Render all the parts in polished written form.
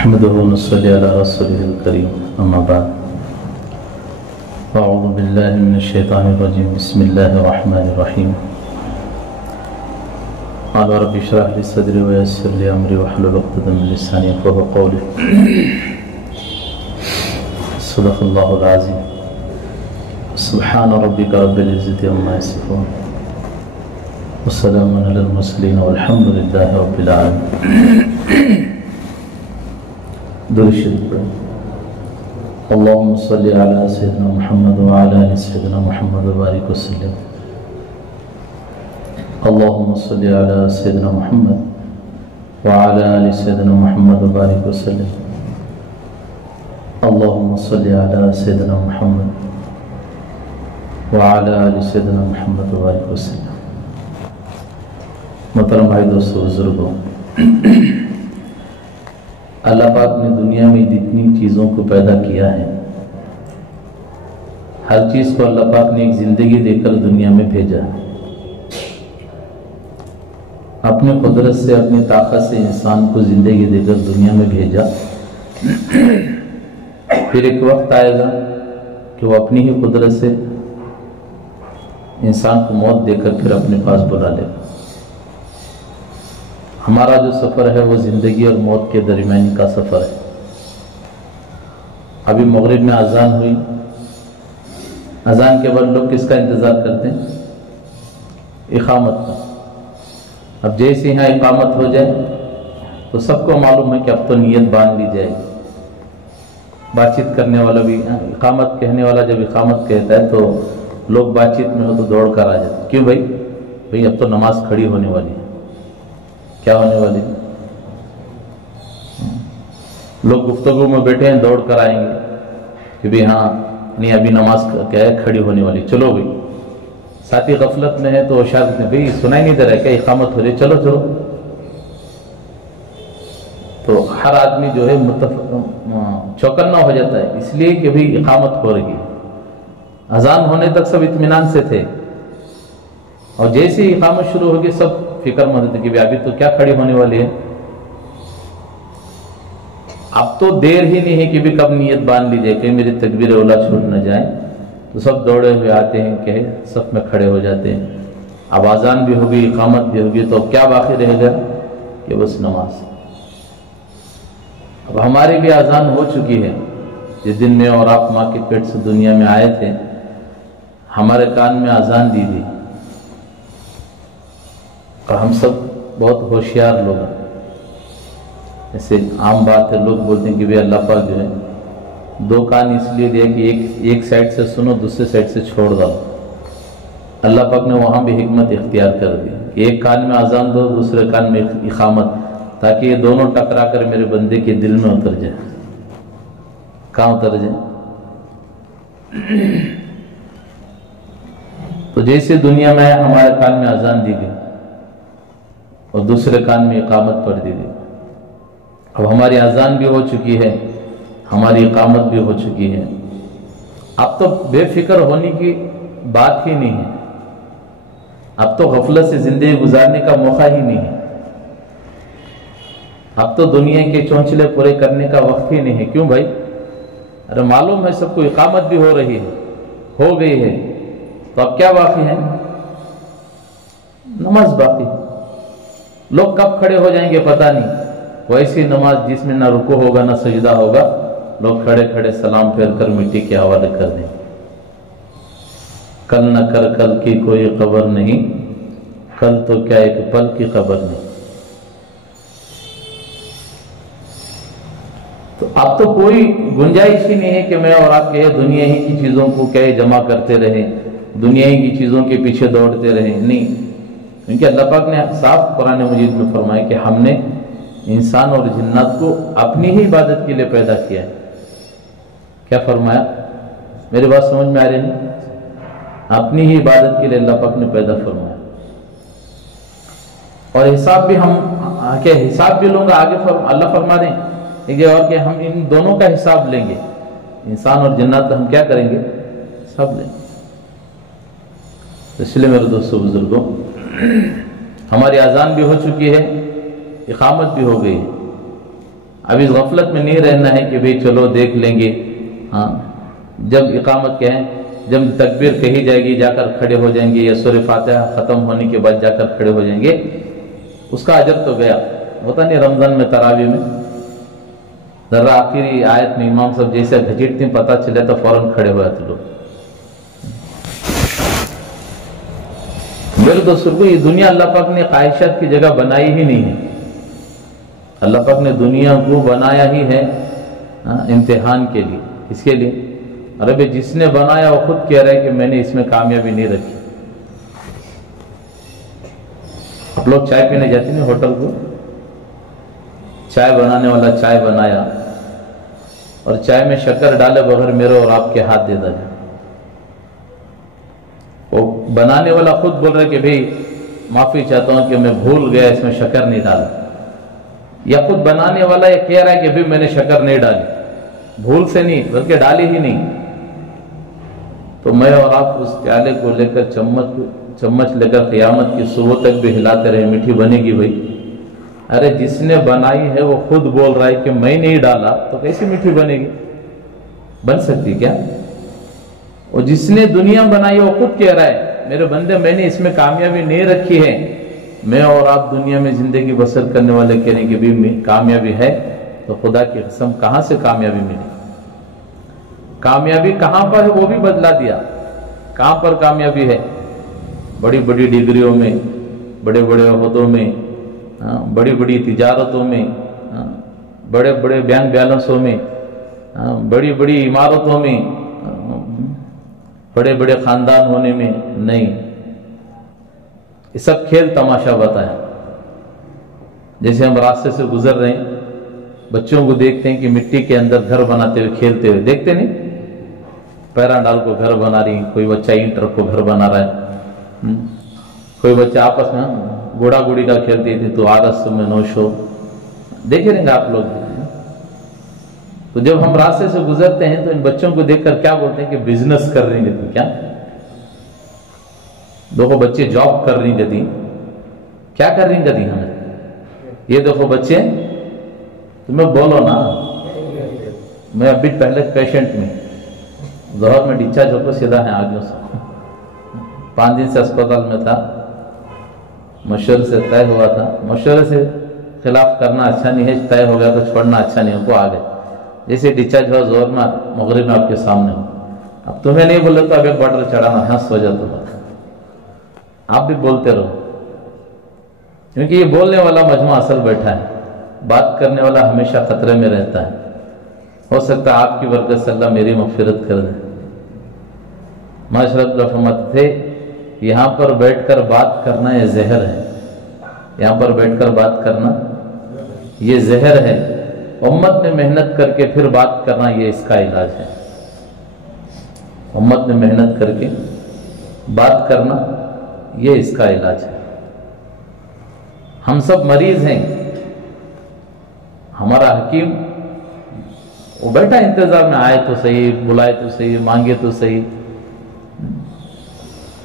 نحمده ونصلي على رسوله الكريم أما بعد أعوذ بالله من الشيطان الرجيم بسم الله الرحمن الرحيم قال رب اشرح لي صدري ويسر لي أمري واحلل عقدة من لساني يفقهوا قولي صدق الله العظيم سبحان ربك رب العزة عما يصفون وسلام على المرسلين والحمد لله رب العالمين درود شریف پڑھیں اللهم صل على سيدنا محمد وعلى آل سيدنا محمد وبارك وسلم اللهم صل على سيدنا محمد وعلى آل سيدنا محمد وبارك وسلم اللهم صل على سيدنا محمد وعلى آل سيدنا محمد وبارك وسلم محترم بھائی دوستو بزرگوں، اللہ پاک نے دنیا میں جتنی چیزوں کو پیدا کیا ہے، ہر چیز کو اللہ پاک نے ایک زندگی دے کر دنیا میں بھیجا ہے۔ اپنے قدرت سے، اپنی طاقت سے انسان کو زندگی دے کر دنیا میں بھیجا۔ پھر ایک وقت آئے گا کہ وہ اپنی ہی قدرت سے انسان کو موت دے کر پھر اپنے پاس بلا لے گا۔ ہمارا جو سفر ہے وہ زندگی اور موت کے درمیانی کا سفر ہے۔ ابھی مغرب میں اذان ہوئی، اذان کے بعد لوگ کس کا انتظار کرتے ہیں؟ اقامت کا۔ اب جیسے یہاں اقامت ہو جائے تو سب کو معلوم ہے کہ اب تو نیت باندھ لی جائے گی۔ بات چیت کرنے والا بھی، اقامت کہنے والا جب اقامت کہتا ہے تو لوگ بات چیت میں ہو تو دوڑ کر آ جاتے ہیں۔ کیوں بھائی اب تو نماز کھڑی ہونے والی ہے۔ کیا ہونے والی؟ لوگ گفتگو میں بیٹھے ہیں، دوڑ کر آئیں گے کہ بھی ہاں نہیں ابھی نماز کیا ہے کھڑی ہونے والی، چلو بھائی۔ ساتھی غفلت میں ہے تو شاید بھائی سنائی نہیں دے رہا ہے کیا اقامت ہو رہی ہے، چلو چلو۔ تو ہر آدمی جو ہے چوکنا ہو جاتا ہے، اس لیے کہ بھائی اقامت ہو رہی ہے۔ اذان ہونے تک سب اطمینان سے تھے، اور جیسے ہی اقامت شروع ہوگی سب فکر مند تھے کہ ابھی تو کیا کھڑی ہونے والی ہے۔ اب تو دیر ہی نہیں ہے کہ بھی کب نیت باندھ لی جائے کہ میری تکبیر اولا چھوٹ نہ جائے، تو سب دوڑے ہوئے آتے ہیں کہ صف میں کھڑے ہو جاتے ہیں۔ اب اذان بھی ہوگی، اقامت بھی ہوگی، تو کیا باقی رہے گا کہ بس نماز۔ اب ہماری بھی اذان ہو چکی ہے۔ جس دن میں اور آپ ماں کے پیٹ سے دنیا میں آئے تھے، ہمارے کان میں اذان دی تھی، اور ہم سب بہت ہوشیار لوگ ہیں۔ ایسے عام بات ہے، لوگ بولتے ہیں کہ بھی اللہ پاک جو ہے دو کان اس لیے دیا کہ ایک سائڈ سے سنو، دوسرے سائڈ سے چھوڑ دو۔ اللہ پاک نے وہاں بھی حکمت اختیار کر دی کہ ایک کان میں اذان دو، دوسرے کان میں اقامت، تاکہ یہ دونوں ٹکرا کر میرے بندے کے دل میں اتر جائے۔ کہاں اتر جائے؟ تو جیسے دنیا میں ہمارے کان میں اذان دی گئی اور دوسرے کان میں اقامت پڑھ دی گئی، اب ہماری اذان بھی ہو چکی ہے، ہماری اقامت بھی ہو چکی ہے۔ اب تو بے فکر ہونے کی بات ہی نہیں ہے، اب تو غفلت سے زندگی گزارنے کا موقع ہی نہیں ہے، اب تو دنیا کے چونچلے پورے کرنے کا وقت ہی نہیں ہے۔ کیوں بھائی؟ ارے معلوم ہے سب کو اقامت بھی ہو رہی ہے، ہو گئی ہے، تو اب کیا باقی ہے؟ نماز باقی۔ لوگ کب کھڑے ہو جائیں گے پتہ نہیں، ویسی نماز جس میں نہ رکوع ہوگا نہ سجدہ ہوگا، لوگ کھڑے کھڑے سلام پھیر کر مٹی کے حوالے کر دیں۔ کل نہ کر کل کی کوئی خبر نہیں، کل تو کیا ایک پل کی خبر نہیں۔ تو اب تو کوئی گنجائش ہی نہیں ہے کہ میں اور آپ کہے دنیا ہی کی چیزوں کو کہے جمع کرتے رہیں، دنیا ہی کی چیزوں کے پیچھے دوڑتے رہیں۔ نہیں، کیونکہ اللہ پاک نے صاف قرآن مجید میں فرمایا کہ ہم نے انسان اور جنات کو اپنی ہی عبادت کے لیے پیدا کیا ہے۔ کیا فرمایا؟ میری بات سمجھ میں آ رہی نہیں؟ اپنی ہی عبادت کے لیے اللہ پاک نے پیدا فرمایا، اور حساب بھی ہم کیا حساب بھی لوں گا آگے اللہ فرما دیں کہ اور کہ ہم ان دونوں کا حساب لیں گے، انسان اور جنات ہم کیا کریں گے؟ حساب لیں گے۔ اس لیے میرے دوستو بزرگوں، ہماری اذان بھی ہو چکی ہے، اقامت بھی ہو گئی۔ اب اس غفلت میں نہیں رہنا ہے کہ بھئی چلو دیکھ لیں گے. ہاں جب اقامت کہیں، جب تکبیر کہی جائے گی جا کر کھڑے ہو جائیں گے، یا سورہ فاتحہ ختم ہونے کے بعد جا کر کھڑے ہو جائیں گے، اس کا اجر تو گیا. ہوتا نہیں رمضان میں تراویح میں ذرا آخری آیت میں امام صاحب جیسے گھچیٹتے ہیں پتہ چلے تو فوراً کھڑے ہو جاتے لوگ. میرے دوستوں کو یہ دنیا اللہ پاک نے خواہشات کی جگہ بنائی ہی نہیں ہے. اللہ پاک نے دنیا کو بنایا ہی ہے امتحان کے لیے. اس کے لیے ارے جس نے بنایا وہ خود کہہ رہا ہے کہ میں نے اس میں کامیابی نہیں رکھی. آپ لوگ چائے پینے جاتے ہیں ہوٹل کو، چائے بنانے والا چائے بنایا اور چائے میں شکر ڈالے بغیر میرے اور آپ کے ہاتھ دے دیا. وہ بنانے والا خود بول رہا ہے کہ بھئی معافی چاہتا ہوں کہ میں بھول گیا اس میں شکر نہیں ڈالا، یا خود بنانے والا یہ کہہ رہا ہے کہ بھئی میں نے شکر نہیں ڈالی، بھول سے نہیں بلکہ ڈالی ہی نہیں. تو میں اور آپ اس پیالے کو لے کر چمچ لے کر قیامت کی صبح تک بھی ہلاتے رہے میٹھی بنے گی بھائی. ارے جس نے بنائی ہے وہ خود بول رہا ہے کہ میں نہیں ڈالا تو کیسی میٹھی بنے گی؟ بن سکتی کیا؟ اور جس نے دنیا بنائی وہ خود کہہ رہا ہے میرے بندے میں نے اس میں کامیابی نہیں رکھی ہے. میں اور آپ دنیا میں زندگی بسر کرنے والے کہہ رہے ہیں کہ بھی کامیابی ہے، تو خدا کی قسم کہاں سے کامیابی ملی؟ کامیابی کہاں پر ہے وہ بھی بدلا دیا. کہاں پر کامیابی ہے؟ بڑی بڑی ڈگریوں میں، بڑے بڑے عہدوں میں، بڑی بڑی تجارتوں میں، بڑے بڑے بینک بیلنسوں میں، بڑی بڑی عمارتوں میں، بڑے بڑے خاندان ہونے میں نہیں. یہ سب کھیل تماشا بتایا. جیسے ہم راستے سے گزر رہے ہیں، بچوں کو دیکھتے ہیں کہ مٹی کے اندر گھر بناتے ہوئے کھیلتے ہوئے، دیکھتے نہیں؟ پیرا ڈال کو گھر بنا رہی، کوئی بچہ اینٹ رکھ کو گھر بنا رہا ہے، کوئی بچہ آپس میں گوڑا گوڑی کا کھیلتی تھی تو آرس میں نوشو، دیکھے رہیں گے آپ لوگ. تو جب ہم راستے سے گزرتے ہیں تو ان بچوں کو دیکھ کر کیا بولتے ہیں کہ بزنس کر رہی تھی. کیا دیکھو بچے جاب کر رہی تھی، کیا کر رہی تھی ہمیں؟ یہ دیکھو بچے، تمہیں بولو نا. میں ابھی پہلے پیشنٹ میں ظہر میں ڈسچارج ہو کر سیدھا ہے آگے سے 5 دن سے اسپتال میں تھا. مشورے سے طے ہوا تھا، مشورے سے خلاف کرنا اچھا نہیں ہے، طے ہو گیا تو چھوڑنا اچھا نہیں، ان کو آگے جیسے ڈسچارج ہوا ظہر میں مغرب میں آپ کے سامنے ہو. اب تمہیں نہیں بولے تو اب ایک بارڈر چڑھانا ہنس ہو جاتا تھا. آپ بھی بولتے رہو، کیونکہ یہ بولنے والا مجموعہ اصل بیٹھا ہے، بات کرنے والا ہمیشہ خطرے میں رہتا ہے. ہو سکتا ہے آپ کی برکت سے اللہ میری مغفرت کر دے. معاشرت رحمت تھے یہاں پر بیٹھ کر بات کرنا یہ زہر ہے. یہاں پر بیٹھ کر بات کرنا یہ زہر ہے. امت نے محنت کر کے پھر بات کرنا یہ اس کا علاج ہے. امت نے محنت کر کے بات کرنا یہ اس کا علاج ہے. ہم سب مریض ہیں. ہمارا حکیم وہ بیٹھا انتظار میں، آئے تو صحیح، بلائے تو صحیح، مانگے تو صحیح.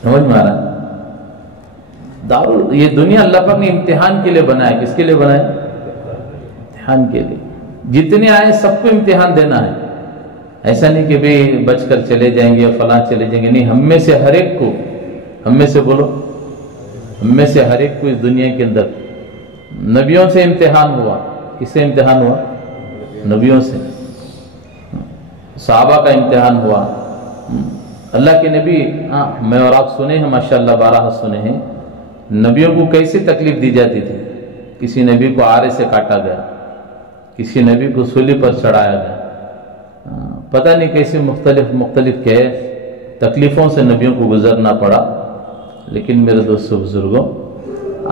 سمجھ میں آ رہا ہے؟ یہ دنیا اللہ پاک نے امتحان کے لیے بنایا. کس کے لیے بنایا؟ امتحان کے لیے. جتنے آئے سب کو امتحان دینا ہے. ایسا نہیں کہ بھی بچ کر چلے جائیں گے یا فلاں چلے جائیں گے، نہیں. ہم میں سے ہر ایک کو، ہم میں سے بولو، ہم میں سے ہر ایک کو اس دنیا کے اندر نبیوں سے امتحان ہوا. کس سے امتحان ہوا؟ نبیوں سے. صحابہ کا امتحان ہوا. اللہ کے نبی، میں اور آپ سنے ہیں ماشاءاللہ، 12 سنے ہیں. نبیوں کو کیسی تکلیف دی جاتی تھی. کسی نبی کو آرے سے کاٹا گیا، کسی نبی کو سولی پر چڑھایا گیا. پتہ نہیں کیسی مختلف تکلیفوں سے نبیوں کو گزرنا پڑا. لیکن میرے دوستو بزرگوں،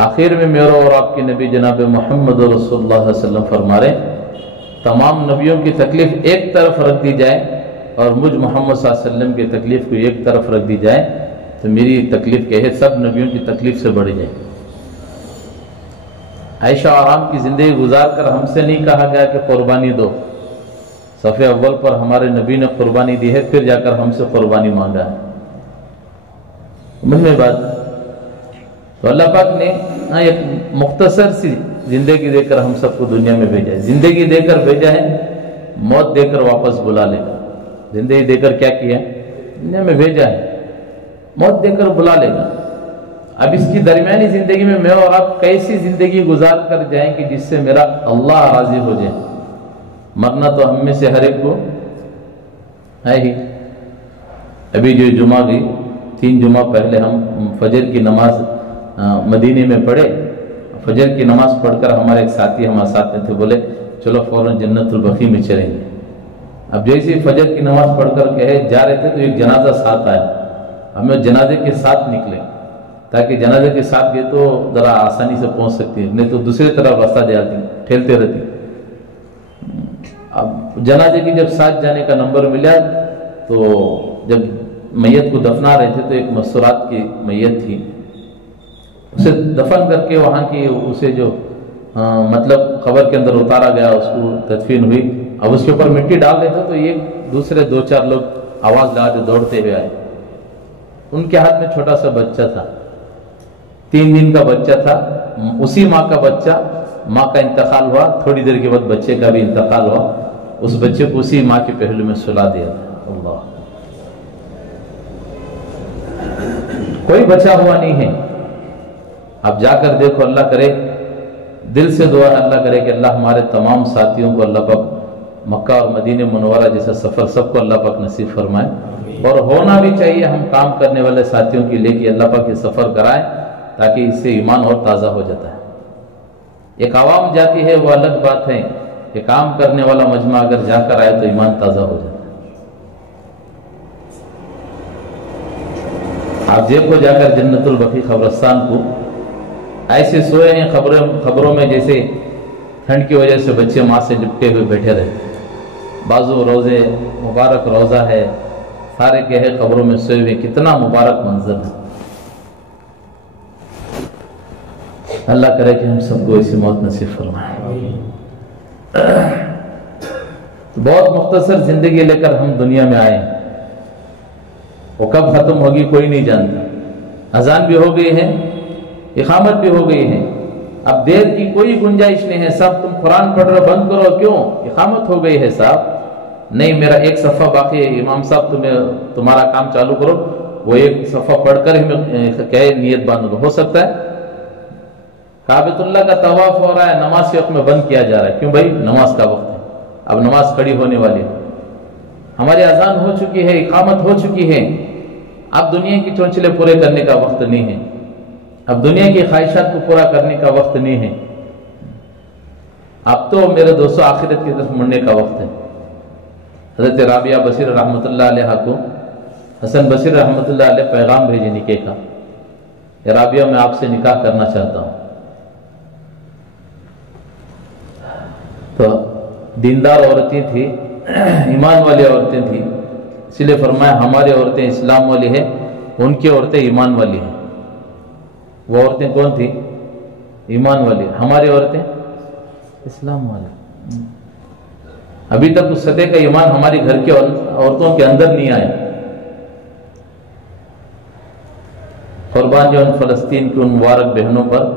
آخر میں میرا اور آپ کے نبی جناب محمد رسول اللہ صلی اللہ علیہ وسلم فرما رہے تمام نبیوں کی تکلیف ایک طرف رکھ دی جائے اور مجھ محمد صلی اللہ علیہ وسلم کی تکلیف کو ایک طرف رکھ دی جائے تو میری تکلیف کہے سب نبیوں کی تکلیف سے بڑھ جائے. عیش و آرام کی زندگی گزار کر ہم سے نہیں کہا گیا کہ قربانی دو. صفحے اول پر ہمارے نبی نے قربانی دی ہے، پھر جا کر ہم سے قربانی مانگا ہے. سمجھ میں بات؟ تو اللہ پاک نے ایک مختصر سی زندگی دے کر ہم سب کو دنیا میں بھیجا ہے. زندگی دے کر بھیجا ہے, موت دے کر واپس بلا لے گا. زندگی دے کر کیا کیا ہے؟ دنیا میں بھیجا ہے, موت دے کر بلا لے گا. اب اس کی درمیانی زندگی میں اور آپ کیسی زندگی گزار کر جائیں کہ جس سے میرا اللہ راضی ہو جائے. مرنا تو ہم میں سے ہر ایک کو ہے ہی. ابھی جو جمعہ گئی 3 جمعہ پہلے ہم فجر کی نماز مدینے میں پڑھے. فجر کی نماز پڑھ کر ہمارے ایک ساتھی ہمارے ساتھ میں تھے, بولے چلو فوراً جنت البقیع میں چلیں گے. اب جیسے فجر کی نماز پڑھ کر کہے جا رہے تھے تو ایک جنازہ ساتھ آیا. ہمیں جنازے کے ساتھ نکلے تاکہ جنازے کے ساتھ گئے تو ذرا آسانی سے پہنچ سکتی ہے, نہیں تو دوسری طرف راستہ جاتی ٹھیلتے رہتی. اب جنازے کی جب ساتھ جانے کا نمبر ملا تو جب میت کو دفنا رہے تھے تو ایک مسورات کی میت تھی, اسے دفن کر کے وہاں کی اسے جو مطلب قبر کے اندر اتارا گیا, اس کو تدفین ہوئی. اب اس کے اوپر مٹی ڈال رہے تھے تو یہ دوسرے 2-4 لوگ آواز لگا کے دوڑتے ہوئے آئے. ان کے ہاتھ میں چھوٹا سا بچہ تھا, 3 دن کا بچہ تھا. اسی ماں کا بچہ, ماں کا انتقال ہوا, تھوڑی دیر کے بعد بچے کا بھی انتقال ہوا. اس بچے کو اسی ماں کے پہلو میں سلا دیا تھا. اللہ, کوئی بچا ہوا نہیں ہے. آپ جا کر دیکھو, اللہ کرے, دل سے دعا ہے اللہ کرے کہ اللہ ہمارے تمام ساتھیوں کو اللہ پاک مکہ اور مدینہ منورہ جیسا سفر سب کو اللہ پاک نصیب فرمائے. اور ہونا بھی چاہیے ہم کام کرنے والے ساتھیوں کے لیے کہ اللہ پاک یہ سفر کرائے تاکہ اس سے ایمان اور تازہ ہو جاتا ہے. ایک عوام جاتی ہے وہ الگ بات ہے, کہ کام کرنے والا مجمع اگر جا کر آئے تو ایمان تازہ ہو جاتا ہے. آپ دیکھو جا کر جنت البقیع قبرستان کو, ایسے سوئے ہیں خبروں میں جیسے ٹھنڈ کی وجہ سے بچے ماں سے لپٹے ہوئے بیٹھے رہے. بازو روزے مبارک روزہ ہے, سارے کہے قبروں میں سوئے ہوئے. کتنا مبارک منظر ہے. اللہ کرے کہ ہم سب کو ایسی موت نصیب فرمائے. بہت مختصر زندگی لے کر ہم دنیا میں آئے ہیں, وہ کب ختم ہوگی کوئی نہیں جانتا. اذان بھی ہو گئی ہے, اقامت بھی ہو گئی ہے, اب دیر کی کوئی گنجائش نہیں ہے. سب تم قرآن پڑھ رہے بند کرو, کیوں؟ اقامت ہو گئی ہے صاحب. نہیں, میرا ایک صفحہ باقی ہے, امام صاحب تمہارا کام چالو کرو. وہ ایک صفحہ پڑھ کر ہی کہے نیت باندھ لو. ہو سکتا ہے کعبۃ اللہ کا طواف ہو رہا ہے, نماز کے وقت میں بند کیا جا رہا ہے. کیوں بھائی؟ نماز کا وقت ہے, اب نماز کھڑی ہونے والی ہے. ہماری اذان ہو چکی ہے, اقامت ہو چکی ہے. اب دنیا کی چونچلے پورے کرنے کا وقت نہیں ہے, اب دنیا کی خواہشات کو پورا کرنے کا وقت نہیں ہے. اب تو میرے دوستوں آخرت کی طرف مڑنے کا وقت ہے. حضرت رابعہ بصیر رحمۃ اللہ علیہ کو حسن بصیر رحمۃ اللہ علیہ پیغام بھیجے نکاح کا, یا رابعہ میں آپ سے نکاح کرنا چاہتا ہوں. تو دیندار عورتیں تھیں, ایمان والی عورتیں تھیں, اس لیے فرمایا ہماری عورتیں اسلام والی ہیں, ان کی عورتیں ایمان والی ہیں. وہ عورتیں کون تھیں؟ ایمان والی. ہماری عورتیں اسلام والی. ابھی تک اس سطح کا ایمان ہماری گھر کی عورتوں کے اندر نہیں آیا. قربان جو ان فلسطین کی ان مبارک بہنوں پر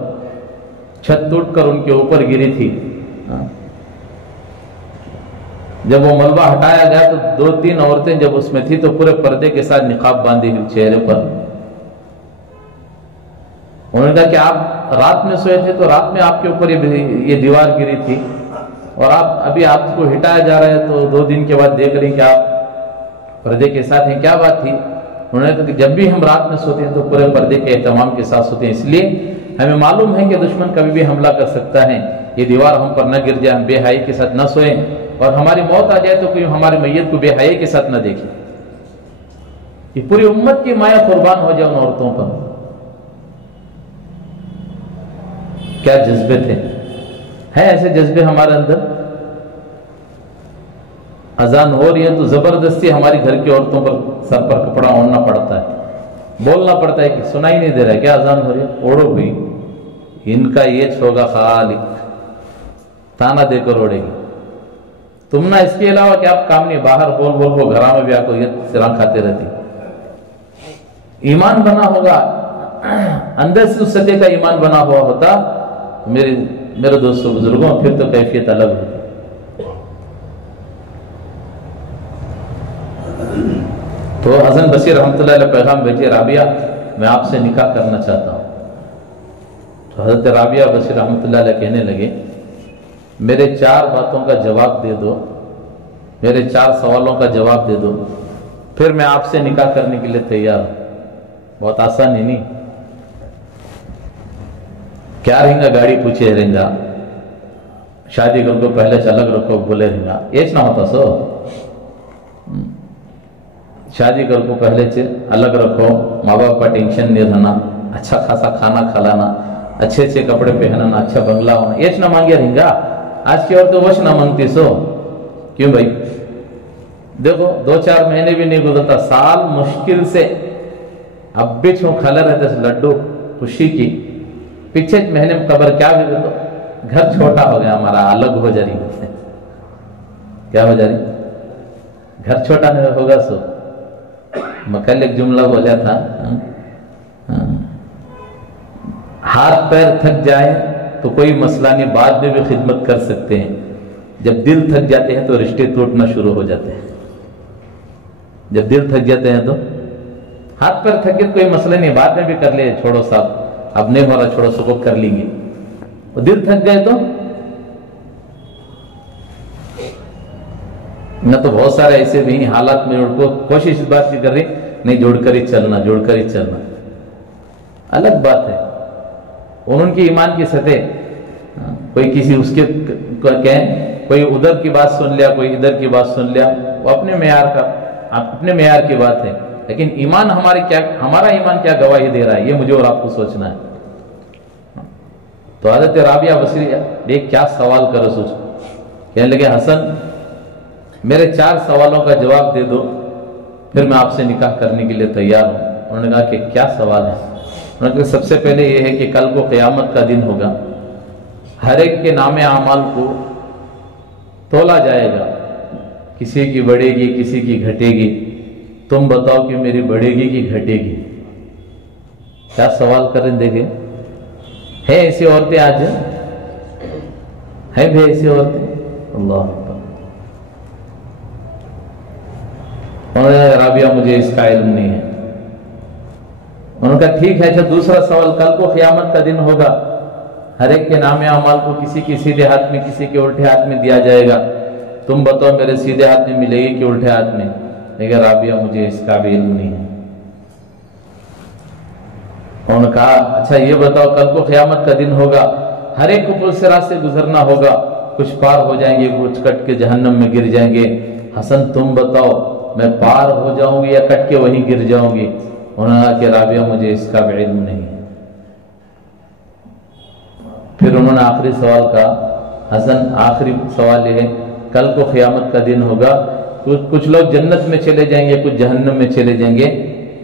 چھت ٹوٹ کر ان کے اوپر گری تھی, جب وہ ملبہ ہٹایا گیا تو 2-3 عورتیں جب اس میں تھی تو پورے پردے کے ساتھ نقاب باندھی ہوئی چہرے پر. انہوں نے کہا کہ آپ رات میں سوئے تھے تو رات میں آپ کے اوپر یہ دیوار گری تھی, اور ابھی آپ کو ہٹایا جا رہا ہے تو 2 دن کے بعد دیکھ رہی کہ آپ پردے کے ساتھ ہیں, کیا بات تھی؟ انہوں نے کہا کہ جب بھی ہم رات میں سوتے ہیں تو پورے پردے کے اہتمام کے ساتھ سوتے ہیں, اس لیے ہمیں معلوم ہے کہ دشمن کبھی بھی حملہ کر سکتا ہے. یہ دیوار ہم پر نہ گر جائے, ہم بے حیائی کے ساتھ نہ سوئیں, اور ہماری موت آ جائے تو کوئی ہمارے میت کو بے حیائی کے ساتھ نہ دیکھے. یہ پوری امت کی مایا قربان ہو جائے ان عورتوں پر. کیا جذبے تھے, ہیں ایسے جذبے ہمارے اندر. اذان ہو رہی ہے تو زبردستی ہماری گھر کی عورتوں پر سر پر کپڑا اوڑھنا پڑتا ہے, بولنا پڑتا ہے کہ سنائی نہیں دے رہا ہے کیا اذان ہو رہی ہے, اوڑھو بھی. ان کا یہ چھوگا خالق, تانا دے کر اوڑھے گی. تم نہ اس کے علاوہ کہ آپ کام نہیں, باہر بول کو گھروں میں بھی آپ کو یہ سراں کھاتے رہتی. ایمان بنا ہوگا, اندر سے اس سطح کا ایمان بنا ہوا ہوتا, میرے میرے دوستوں بزرگوں پھر تو کیفیت الگ ہوتی. تو حسن بصری رحمۃ اللہ علیہ پیغام بھیجے، رابعہ میں آپ سے نکاح کرنا چاہتا ہوں. تو حضرت رابعہ بصری رحمۃ اللہ علیہ کہنے لگے میرے 4 باتوں کا جواب دے دو، میرے 4 سوالوں کا جواب دے دو، پھر میں آپ سے نکاح کرنے کے لیے تیار ہوں. بہت آسان ہی نہیں. کیا رہیں گا گاڑی پوچھے رہیں گا، شادی کر کو پہلے سے الگ رکھو بولے رہیں گا، ایچ نہ ہوتا سو. شادی کر کو پہلے سے الگ رکھو، ماں باپ کا ٹینشن نہیں رہنا، اچھا خاصا کھانا کھلانا، اچھے اچھے کپڑے پہننا، اچھا بنگلہ ہونا، ایچ نہ مانگے رہیں گا. آج کی عورت تو وش نہ مانگتی سو. کیوں بھائی؟ دیکھو 2-4 مہینے بھی نہیں گزرتا، سال مشکل سے اب بھی چھو کھلا رہتے سے لڈو خوشی کی. پیچھے مہینے میں قبر کیا بھی تو گھر چھوٹا ہو گیا ہمارا، الگ ہو جا رہی. کیا ہو جا رہی؟ گھر چھوٹا نہیں ہوگا سو. میں کل ایک جملہ بولا تھا، ہاتھ پیر تھک جائے تو کوئی مسئلہ نہیں، بعد میں بھی خدمت کر سکتے ہیں. جب دل تھک جاتے ہیں تو رشتے ٹوٹنا شروع ہو جاتے ہیں. جب دل تھک جاتے ہیں تو ہاتھ پیر تھک گئے کوئی مسئلہ نہیں، بعد میں بھی کر لے، چھوڑو صاحب اب نہیں ہو رہا، چھوڑو سکوت کر لیں گے. اور دل تھک گئے تو نہ. تو بہت سارے ایسے بھی حالات میں ان کو کوشش اس بات کی کر رہی نہیں، جوڑ کر ہی چلنا، جوڑ کر ہی چلنا. الگ بات ہے ان کی ایمان کی سطح. کوئی کسی اس کے کہیں، کوئی ادھر کی بات سن لیا، کوئی ادھر کی بات سن لیا، وہ اپنے معیار کی بات ہے. لیکن ایمان ہمارا ایمان کیا گواہی دے رہا ہے، یہ مجھے اور آپ کو سوچنا ہے. تو حضرت رابعہ بصری ایک کیا سوال کرو سوچ. کہنے لگے حسن میرے 4 سوالوں کا جواب دے دو، پھر میں آپ سے نکاح کرنے کے لیے تیار ہوں. انہوں نے کہا کہ کیا سوال ہے؟ انہوں نے کہا سب سے پہلے یہ ہے کہ کل کو قیامت کا دن ہوگا، ہر ایک کے نام اعمال کو تولا جائے گا، کسی کی بڑھے گی کسی کی گھٹے گی. تم بتاؤ کہ میری بڑھے گی کہ گھٹے گی؟ کیا سوال کریں. دیکھیں ہے ایسی عورتیں، آج ہیں بھی ایسی عورتیں. اللہ رابعہ مجھے اس کا علم نہیں ہے. انہوں نے کہا ٹھیک ہے. اچھا دوسرا سوال، کل کو قیامت کا دن ہوگا، ہر ایک کے نام اعمال کو کسی کے سیدھے ہاتھ میں کسی کے الٹے ہاتھ میں دیا جائے گا. تم بتاؤ میرے سیدھے ہاتھ میں ملے گی کہ الٹے ہاتھ میں؟ لیکن رابعہ مجھے اس کا بھی علم نہیں ہے. انہوں نے کہا اچھا یہ بتاؤ کل کو قیامت کا دن ہوگا، ہر ایک کو پل صراط سے گزرنا ہوگا، کچھ پار ہو جائیں گے کچھ کٹ کے جہنم میں گر جائیں گے. حسن تم بتاؤ میں پار ہو جاؤں گی یا کٹ کے وہیں گر جاؤں گی؟ انہوں نے کہا کہ رابعہ مجھے اس کا بھی علم نہیں ہے. پھر انہوں نے آخری سوال کہا حسن آخری سوال یہ ہے، کل کو قیامت کا دن ہوگا، کچھ لوگ جنت میں چلے جائیں گے کچھ جہنم میں چلے جائیں گے،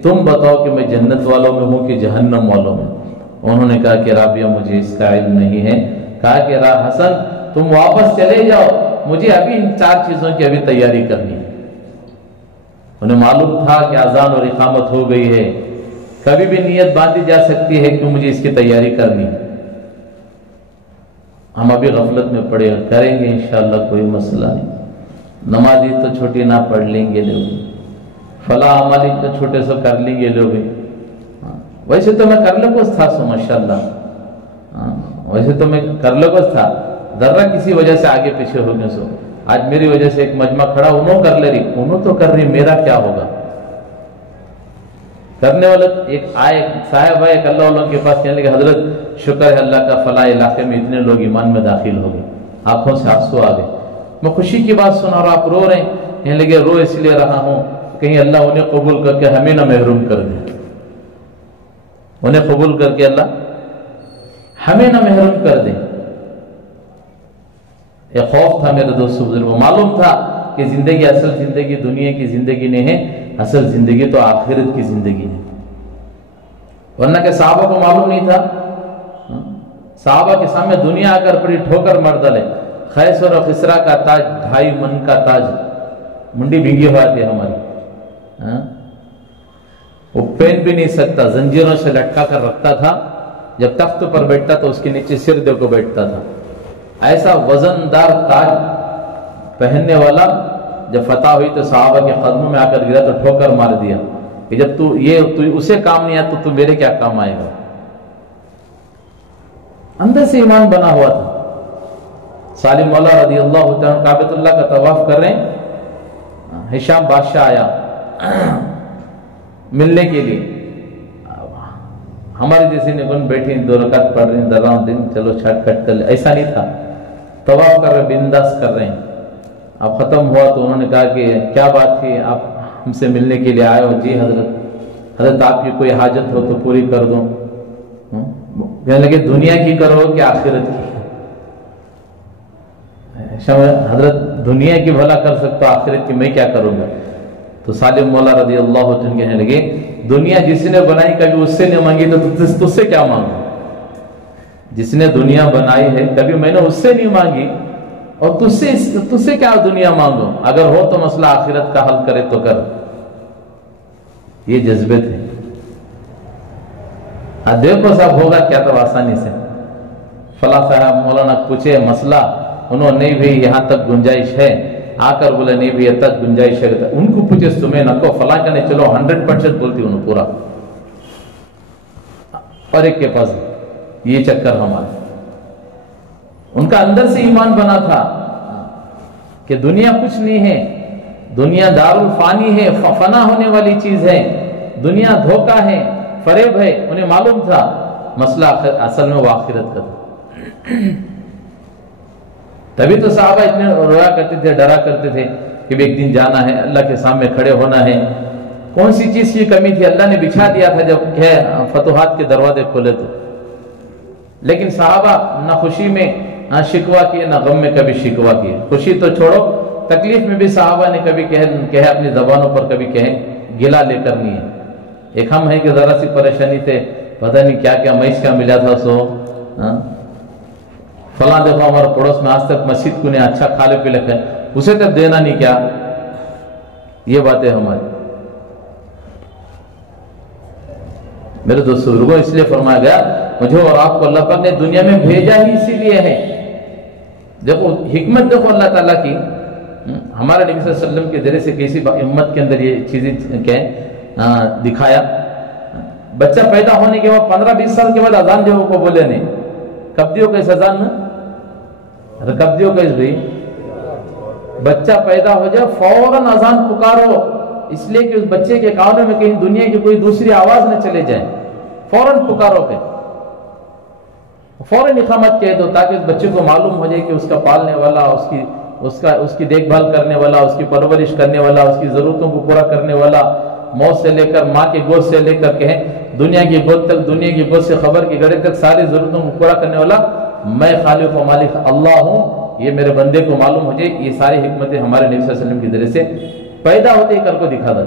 تم بتاؤ کہ میں جنت والوں میں ہوں کہ جہنم والوں میں؟ انہوں نے کہا کہ رابعہ مجھے اس کا علم نہیں ہے. کہا کہ حسن تم واپس چلے جاؤ، مجھے ابھی ان 4 چیزوں کی ابھی تیاری کرنی ہے. انہیں معلوم تھا کہ اذان اور اقامت ہو گئی ہے، کبھی بھی نیت باندھی جا سکتی ہے کہ مجھے اس کی تیاری کرنی ہے. ہم ابھی غفلت میں پڑے کریں گے انشاءاللہ، کوئی مسئلہ نہیں. نمازی تو چھوٹی نہ پڑھ لیں گے لوگ، فلاں عملی تو چھوٹے سے کر لیں گے لوگ. ویسے تو میں کر لگوس تھا سو ماشاءاللہ، ویسے تو میں کر لگوس تھا، ذرا کسی وجہ سے آگے پیچھے ہو گئے سو. آج میری وجہ سے ایک مجمع کھڑا، انہوں کر لے رہی، انہوں تو کر رہی، میرا کیا ہوگا؟ کرنے والا ایک صاحب آئے ایک اللہ والوں کے پاس، کہنے لگے حضرت شکر ہے اللہ کا فلاں علاقے میں اتنے لوگ ایمان میں داخل ہو گئے. آنکھوں سے آنسو آ گئے. میں خوشی کی بات سنا اور آپ رو رہے ہیں. کہنے لگے رو اس لیے رہا ہوں کہیں اللہ انہیں قبول کر کے ہمیں نہ محروم کر دے. انہیں قبول کر کے اللہ ہمیں نہ محروم کر دے. یہ خوف تھا میرے دوستوں بزرگوں. معلوم تھا کہ زندگی اصل زندگی دنیا کی زندگی نہیں ہے، اصل زندگی تو آخرت کی زندگی ہے. ورنہ کہ صحابہ کو معلوم نہیں تھا. صحابہ کے سامنے دنیا آ کر پڑی ٹھوکر مار ڈالے. خیسر اور خسرا کا تاج 2.5 من کا تاج، منڈی بھیگی ہوا تھی ہماری، وہ پہن بھی نہیں سکتا، زنجیروں سے لٹکا کر رکھتا تھا. جب تخت پر بیٹھتا تو اس کے نیچے سر دے کو بیٹھتا تھا. ایسا وزندار تاج پہننے والا جب فتح ہوئی تو صحابہ کے قدموں میں آ کر گرا تو ٹھوکر مار دیا کہ جب تو اسے کام نہیں آیا تو میرے کیا کام آئے گا. اندر سے ایمان بنا ہوا تھا. سالم مولا رضی اللہ تعالیٰ کعبۃ اللہ کا طواف کر رہے ہیں. ہشام بادشاہ آیا ملنے کے لیے. ہماری جیسے نگن بیٹھی 2 رکعت پڑھ رہے ہیں درام دن چلو چھٹ کٹ کر لے, ایسا نہیں تھا. طواف کر رہے بنداس کر رہے ہیں. اب ختم ہوا تو انہوں نے کہا کہ کیا بات تھی, آپ ہم سے ملنے کے لیے آئے ہو؟ جی حضرت آپ کی کوئی حاجت ہو تو پوری کر دو. کہنے لگے دنیا کی کرو کہ آخرت کی؟ حضرت دنیا کی بھلا کر سکتا, آخرت کی میں کیا کروں گا؟ تو سالم مولا رضی اللہ عنہ کہنے لگے دنیا جس نے بنائی کبھی اس سے نہیں مانگی تو تجھ سے کیا مانگوں؟ جس نے دنیا بنائی ہے کبھی میں نے اس سے نہیں مانگی اور تجھ سے کیا دنیا مانگو؟ اگر ہو تو مسئلہ آخرت کا حل کرے تو کر. یہ جذبے تھے. دیکھو صاحب ہوگا کیا تو آسانی سے. فلاں صاحب مولانا پوچھے مسئلہ, انہوں نے بھی یہاں تک گنجائش ہے, آ کر بولے نہیں بھی یہ تک گنجائش ہے. ان کو پوچھے تمہیں نہ کو فلاں کرنے چلو 100% بولتی انہوں پورا. اور ایک کے پاس یہ چکر ہمارا. ان کا اندر سے ایمان بنا تھا کہ دنیا کچھ نہیں ہے, دنیا دارالفانی ہے, فنا ہونے والی چیز ہے, دنیا دھوکہ ہے, فریب ہے. انہیں معلوم تھا مسئلہ اصل میں وہ آخرت کا تھا. تبھی تو صحابہ اتنے رویا کرتے تھے, ڈرا کرتے تھے کہ ایک دن جانا ہے, اللہ کے سامنے کھڑے ہونا ہے. کون سی چیز کی کمی تھی؟ اللہ نے بچھا دیا تھا جب فتوحات کے دروازے کھولے تھے. لیکن صحابہ نہ خوشی میں نہ شکوا کیے, نہ غم میں کبھی شکوا کیے. خوشی تو چھوڑو, تکلیف میں بھی صحابہ نے کبھی کہے اپنی زبانوں پر, کبھی کہے گلا لے کر نہیں ہے. ایک ہم ہے کہ ذرا سی پریشانی تھے, پتہ نہیں کیا کیا میچ کا ملا تھا, سو فلاں دیکھو ہمارے پڑوس میں آج تک مسجد کو نہیں اچھا کھالے پہ لکھے, اسے تک دینا نہیں کیا. یہ باتیں ہماری. میرے دوست بزرگوں, اس لیے فرمایا گیا مجھے اور آپ کو اللہ پاک نے دنیا میں بھیجا ہی اسی لیے ہے. دیکھو حکمت, دیکھو اللہ تعالیٰ کی. ہمارے نبی صلی اللہ علیہ وسلم کے ذریعے سے کسی امت کے اندر یہ چیزیں دکھایا. بچہ پیدا ہونے کے بعد 15-20 سال کے بعد اذان جو کو بولے نہیں, کب دیو کیس اذان نا, ارے کب دیو کیس بھائی, بچہ پیدا ہو جائے فوراً اذان پکارو, اس لیے کہ اس بچے کے کانوں میں کہیں دنیا کی کوئی دوسری آواز نہ چلے جائے. فوراً پکارو کہ فوراً اقامت کہہ دو, تاکہ اس بچے کو معلوم ہو جائے کہ اس کا پالنے والا, اس کی دیکھ بھال کرنے والا, اس کی پرورش کرنے والا, اس کی ضرورتوں کو پورا کرنے والا, موت سے لے کر ماں کی گود سے لے کر کہیں دنیا کی گود تک, دنیا کی گود سے خبر کی گھڑی تک ساری ضرورتوں کو پورا کرنے والا میں خالق و مالک اللہ ہوں. یہ میرے بندے کو معلوم ہو جائے. یہ ساری حکمتیں ہمارے نبی صلی اللہ علیہ وسلم کے ذریعے سے پیدا ہوتے ہی کل کو دکھا دے.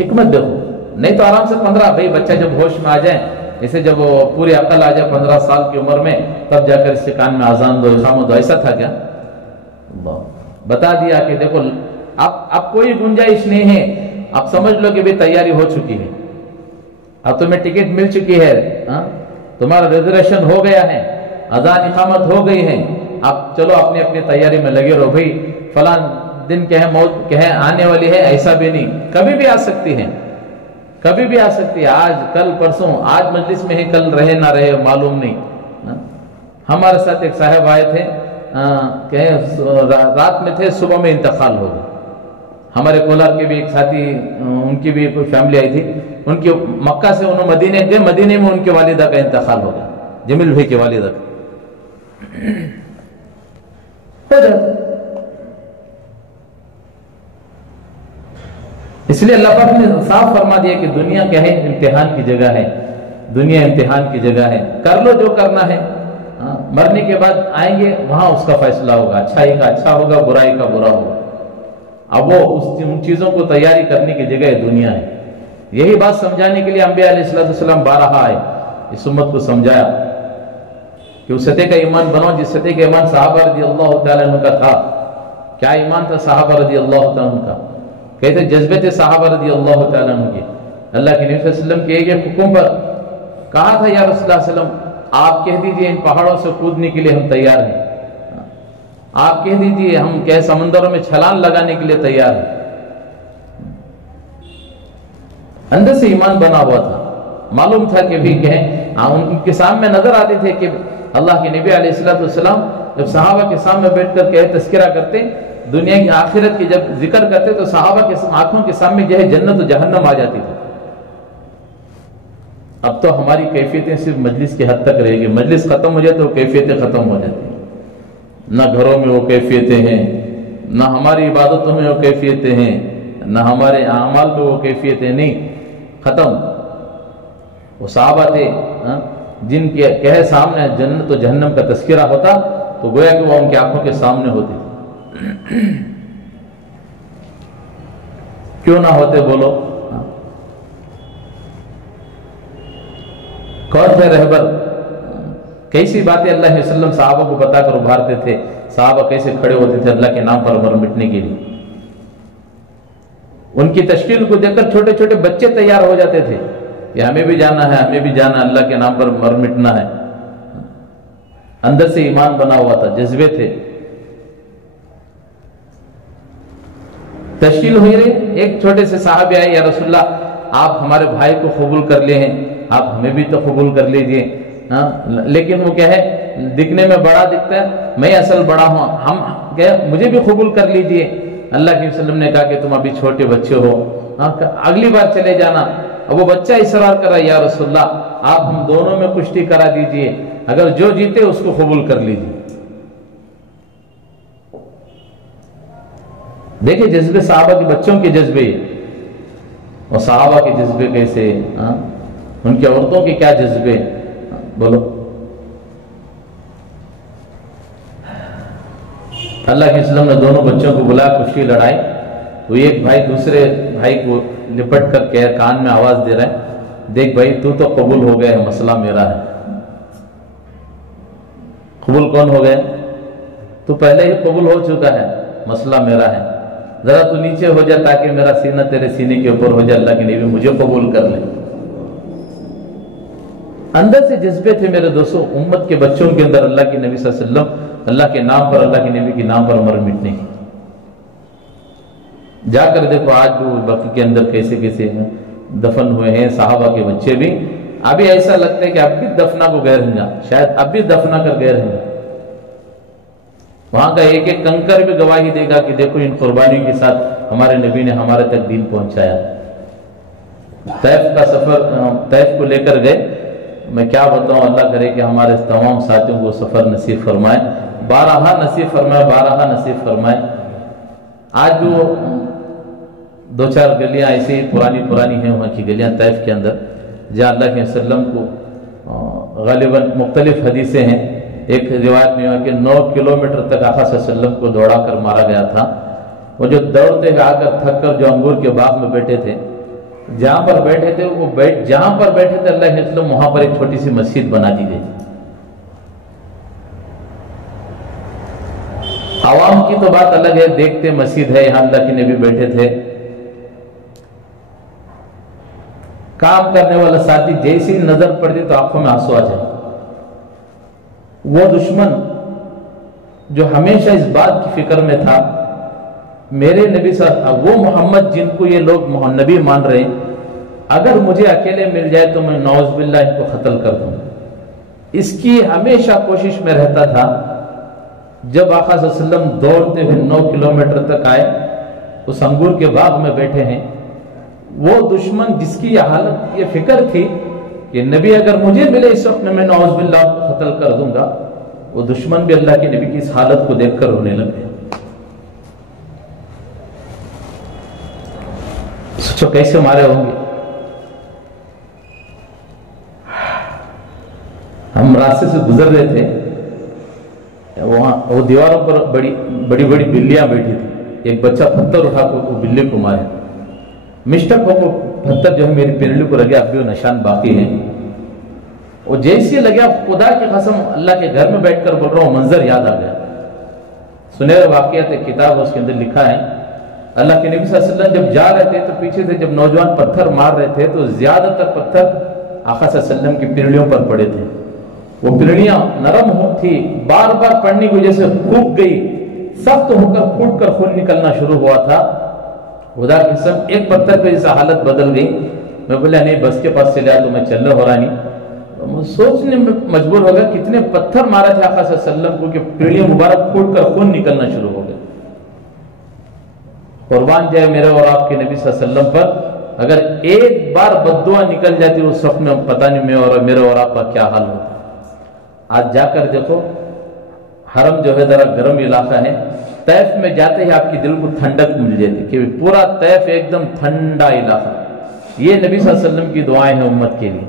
حکمت دیکھو, نہیں تو آرام سے 15 بھائی بچہ جب ہوش میں آ جائے, اسے جب وہ پوری عقل آ جائے 15 سال کی عمر میں, تب جا کر اس کے کان میں اذان دو, اقامت دو. ایسا تھا کیا؟ بتا دیا کہ دیکھو اب کوئی گنجائش نہیں ہے. اب سمجھ لو کہ بھی تیاری ہو چکی ہے, اب تمہیں ٹکٹ مل چکی ہے, تمہارا ریزرویشن ہو گیا ہے, اذان اقامت ہو گئی ہے. اب چلو اپنی اپنی تیاری میں لگے رہو بھائی. فلاں دن کہیں موت کہیں آنے والی ہے, ایسا بھی نہیں, کبھی بھی آ سکتی ہے, کبھی بھی آ سکتی ہے. آج کل پرسوں, آج مجلس میں ہی کل رہے نہ رہے معلوم نہیں. ہمارے ساتھ ایک صاحب آئے تھے, رات میں تھے, صبح میں انتقال ہو گیا. ہمارے کولار کے بھی ایک ساتھی, ان کی بھی کوئی فیملی آئی تھی, ان کی مکہ سے انہوں مدینے گئے, مدینے میں ان کے والدہ کا انتقال ہو گیا, جمیل بھائی کی والدہ کا ہو جاتا. اس لیے اللہ پاک نے صاف فرما دیا کہ دنیا کیا ہے, امتحان کی جگہ ہے. دنیا امتحان کی جگہ ہے, کر لو جو کرنا ہے. مرنے کے بعد آئیں گے, وہاں اس کا فیصلہ ہوگا, اچھائی کا اچھا ہوگا, برائی کا برا ہوگا. اب وہ ان چیزوں کو تیاری کرنے کی جگہ دنیا ہے. یہی بات سمجھانے کے لیے انبیاء علیہ السلام 12 آئے, اس امت کو سمجھایا کہ اس سطح کا ایمان بناؤ جس سطح کا ایمان صحابہ رضی اللہ تعالیٰ عنہ کا تھا. کیا ایمان تھا صحابہ رضی اللہ تعالیٰ عنہ کا؟ کہتے جذبے تھے صحابہ رضی اللہ تعالیٰ عنہ کے. اللہ کے نبی صلی اللہ علیہ وسلم کے ایک حکم پر کہا تھا یا رسول اللہ صلی اللہ علیہ وسلم آپ کہہ دیجئے ان پہاڑوں سے کودنے کے لیے ہم تیار ہیں، آپ کہہ دیجئے ہم کہہ سمندروں میں چھلانگ لگانے کے لیے تیار ہیں۔ اندر سے ایمان بنا ہوا تھا، معلوم تھا کہ بھی کہیں ان کے سامنے نظر آتے تھے کہ اللہ کے نبی علیہ السلام جب صحابہ کے سامنے بیٹھ کر کہ تذکرہ کرتے، دنیا کی آخرت کی جب ذکر کرتے تو صحابہ کے آنکھوں کے سامنے جو ہے جنت و جہنم آ جاتی تھی۔ اب تو ہماری کیفیتیں صرف مجلس کی حد تک رہے گی، مجلس ختم ہو جائے تو کیفیتیں ختم ہو جاتی ہیں، نہ گھروں میں وہ کیفیتیں ہیں، نہ ہماری عبادتوں میں وہ کیفیتیں ہیں، نہ ہمارے اعمال میں وہ کیفیتیں، نہیں، ختم۔ وہ صحابہ تھے جن کے کہے سامنے جنت و جہنم کا تذکرہ ہوتا تو گویا کہ وہ ان کی آنکھوں کے سامنے ہوتے تھے۔ کیوں نہ ہوتے بولو؟ کون تھے رہبر؟ کیسی باتیں اللہ علیہ وسلم صحابہ کو بتا کر ابھارتے تھے، صحابہ کیسے کھڑے ہوتے تھے اللہ کے نام پر مر مٹنے کے لیے۔ ان کی تشکیل کو دیکھ کر چھوٹے چھوٹے بچے تیار ہو جاتے تھے کہ ہمیں بھی جانا ہے، ہمیں بھی جانا ہے، اللہ کے نام پر مر مٹنا ہے۔ اندر سے ایمان بنا ہوا تھا، جذبے تھے۔ تشکیل ہوئی رہی، ایک چھوٹے سے صحابی آئے، یا رسول اللہ آپ ہمارے بھائی کو قبول کر لیے ہیں، آپ ہمیں بھی تو قبول کر لیجئے۔ لیکن وہ کیا ہے، دکھنے میں بڑا دکھتا ہے، میں اصل بڑا ہوں، ہم کیا مجھے بھی قبول کر لیجئے۔ اللہ کے وسلم نے کہا کہ تم ابھی چھوٹے بچے ہو، اگلی بار چلے جانا۔ اب وہ بچہ اصرار کر رہا، یا رسول اللہ آپ ہم دونوں میں کشتی کرا دیجئے، اگر جو جیتے اس کو قبول کر لیجئے۔ دیکھیں جذبے صحابہ کے بچوں کے جذبے اور صحابہ کے جذبے کیسے، ان کی عورتوں کے کیا جذبے، بولو۔ اللہ کے وسلم نے دونوں بچوں کو بلا کشتی لڑائی تو ایک بھائی دوسرے بھائی کو لپٹ کر کے کان میں آواز دے رہا ہے، دیکھ بھائی تو قبول ہو گیا ہے، مسئلہ میرا ہے۔ قبول کون ہو گیا؟ تو پہلے ہی قبول ہو چکا ہے، مسئلہ میرا ہے، ذرا تو نیچے ہو جائے تاکہ میرا سینہ تیرے سینے کے اوپر ہو جائے، اللہ کے نبی مجھے قبول کر لے۔ اندر سے جذبے تھے میرے دوستوں، امت کے بچوں کے اندر اللہ کے نبی صلی اللہ علیہ وسلم، اللہ کے نام پر، اللہ کے نبی کے نام پر مر مٹنے کی۔ جا کر دیکھو آج بھی بقی کے اندر کیسے کیسے دفن ہوئے ہیں صحابہ کے بچے بھی، ابھی ایسا لگتا ہے کہ اب بھی دفنا کو گئے رہیں گا، شاید اب بھی دفنا کر گئے رہیں گا۔ وہاں کا ایک ایک کنکر بھی گواہی دے گا کہ دیکھو ان قربانیوں کے ساتھ ہمارے نبی نے ہمارے تک دین پہنچایا۔ طیف کا سفر، طیف کو لے کر گئے، میں کیا بتاؤں، اللہ کرے کہ ہمارے تمام ساتھیوں کو سفر نصیب فرمائے، بارہا نصیب فرمائے، بارہا نصیب فرمائے۔ آج بھی وہ دو چار گلیاں ایسی پرانی ہیں وہاں کی گلیاں طیف کے اندر، جہاں اللہ کے وسلم کو غالباً مختلف حدیثیں ہیں، ایک روایت میں کہ 9 کلومیٹر تک آقا صلی اللہ علیہ وسلم کو دوڑا کر مارا گیا تھا۔ وہ جو دوڑتے ہوئے آ کر تھک کر جو انگور کے باغ میں بیٹھے تھے، جہاں پر بیٹھے تھے وہ جہاں پر بیٹھے تھے اللہ کے وسلم وہاں پر ایک چھوٹی سی مسجد بنا دی گئی۔ عوام کی تو بات الگ ہے، دیکھتے مسجد ہے، یہاں اللہ کے نبی بیٹھے تھے۔ کام کرنے والا ساتھی جیسی نظر پڑتی تو آنکھوں میں آنسو آ جائے۔ وہ دشمن جو ہمیشہ اس بات کی فکر میں تھا میرے نبی صاحب، وہ محمد جن کو یہ لوگ نبی مان رہے ہیں، اگر مجھے اکیلے مل جائے تو میں نعوذ باللہ ان کو قتل کر دوں۔ اس کی ہمیشہ کوشش میں رہتا تھا۔ جب آقا صلی اللہ علیہ وسلم دوڑتے ہوئے 9 کلومیٹر تک آئے، اس انگور کے باغ میں بیٹھے ہیں، وہ دشمن جس کی یہ حالت، یہ فکر تھی کہ نبی اگر مجھے ملے اس وقت میں نعوذ باللہ قتل کر دوں گا، وہ دشمن بھی اللہ کے نبی کی اس حالت کو دیکھ کر رونے لگے۔ سوچو کیسے مارے ہوں گے۔ ہم راستے سے گزر رہے تھے، وہاں وہ دیواروں پر بڑی بڑی بلیاں بیٹھی تھی، ایک بچہ پتھر اٹھا کر وہ بلی کو مارے، مسٹک ہو کو پتھر جو ہے میری پینڈلی کو لگے، اب بھی وہ نشان باقی ہے۔ وہ جیسے لگیا، خدا کی قسم اللہ کے گھر میں بیٹھ کر بول رہا ہوں، منظر یاد آ گیا۔ سنہرے واقعات ایک کتاب اس کے اندر لکھا ہے، اللہ کے نبی صلی اللہ علیہ وسلم جب جا رہے تھے تو پیچھے سے جب نوجوان پتھر مار رہے تھے تو زیادہ تر پتھر آقا صلی اللہ علیہ وسلم کی پینڈلیوں پر پڑے تھے۔ وہ پھرڑیاں نرم تھی، بار بار پڑنے کی وجہ سے پھوٹ گئی، سخت ہو کر پھوٹ کر خون نکلنا شروع ہوا تھا۔ خدا کی قسم ایک پتھر پہ جیسے حالت بدل گئی۔ میں بولا نہیں بس کے پاس چلے آ، تو میں چلنے ہو رہا نہیں۔ سوچنے میں مجبور ہو گیا کتنے پتھر مارا تھے آقا صلی اللہ علیہ وسلم کو کہ پھرڑیاں مبارک پھوٹ کر خون نکلنا شروع ہو گیا۔ قربان جائے میرے اور آپ کے نبی صلی اللہ علیہ وسلم پر اگر ایک بار بددعا نکل جاتی اس وقت میں پتہ نہیں میرے اور آپ کا کیا حال ہوتا۔ آج جا کر دیکھو، حرم جو ہے ذرا گرم علاقہ ہے، طیف میں جاتے ہی آپ کی دل کو ٹھنڈک مل جاتی کہ پورا طیف ایک دم ٹھنڈا علاقہ۔ یہ نبی صلی اللہ علیہ وسلم کی دعائیں ہیں امت کے لیے۔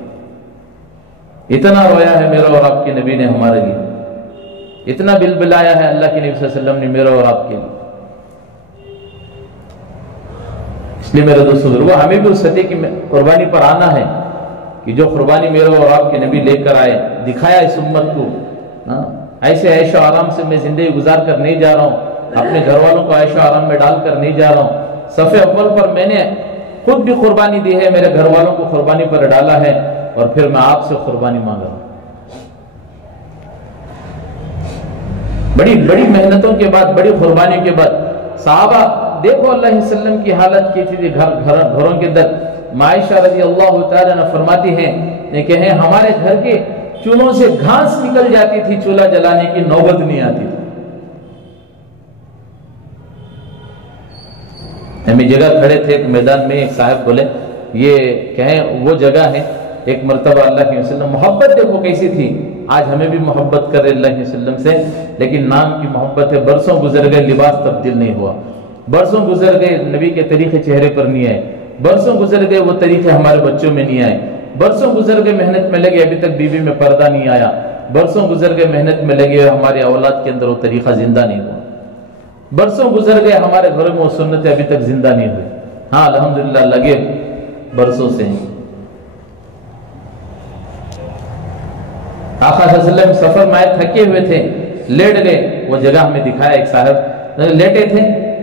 اتنا رویا ہے میرے اور آپ کے نبی نے ہمارے لیے، اتنا بلبلایا ہے اللہ کے نبی صلی اللہ علیہ وسلم نے میرے اور آپ کے لیے۔ اس لیے میرے دوستو بزرگوں، ہمیں بھی اس سطح کی قربانی پر آنا ہے کہ جو قربانی میرے اور آپ کے نبی لے کر آئے، دکھایا اس امت کو۔ ایسے عیش و آرام سے میں زندگی گزار کر نہیں جا رہا ہوں، اپنے گھر والوں کو عیش و آرام میں ڈال کر نہیں جا رہا ہوں۔ صف اول پر میں نے خود بھی قربانی دی ہے، میرے گھر والوں کو قربانی پر ڈالا ہے، اور پھر میں آپ سے قربانی مانگ رہا ہوں۔ بڑی بڑی محنتوں کے بعد، بڑی قربانی کے بعد صحابہ دیکھو اللہ علیہ وسلم کی حالت کی تھی گھروں کے اندر۔ عائشہ رضی اللہ تعالیٰ عنہ فرماتی ہیں کہ ہمارے گھر کے چولہوں سے گھاس نکل جاتی تھی، چولہا جلانے کی نوبت نہیں آتی تھی۔ ہم ایک جگہ کھڑے تھے ایک میدان میں، ایک صاحب بولے یہ کہیں وہ جگہ ہے، ایک مرتبہ اللہ کے وسلم، محبت دیکھو کیسی تھی۔ آج ہمیں بھی محبت کرے اللہ کے وسلم سے، لیکن نام کی محبت ہے، برسوں گزر گئے لباس تبدیل نہیں ہوا، برسوں گزر گئے نبی کے طریقے چہرے پر نہیں آئے، برسوں گزر گئے وہ طریقے ہمارے بچوں میں نہیں آئے، برسوں گزر گئے محنت میں لگے ابھی تک بیوی میں پردہ نہیں آیا، برسوں گزر گئے محنت میں لگے ہمارے اولاد کے اندر وہ طریقہ زندہ نہیں ہوا، برسوں گزر گئے ہمارے گھروں میں وہ سنتیں ابھی تک زندہ نہیں ہوئی۔ ہاں الحمدللہ لگے برسوں سے ہیں۔ آقا صلی اللہ علیہ وسلم سفر میں تھکے ہوئے تھے، لیٹ گئے، وہ جگہ ہمیں دکھایا، ایک صاحب لیٹے تھے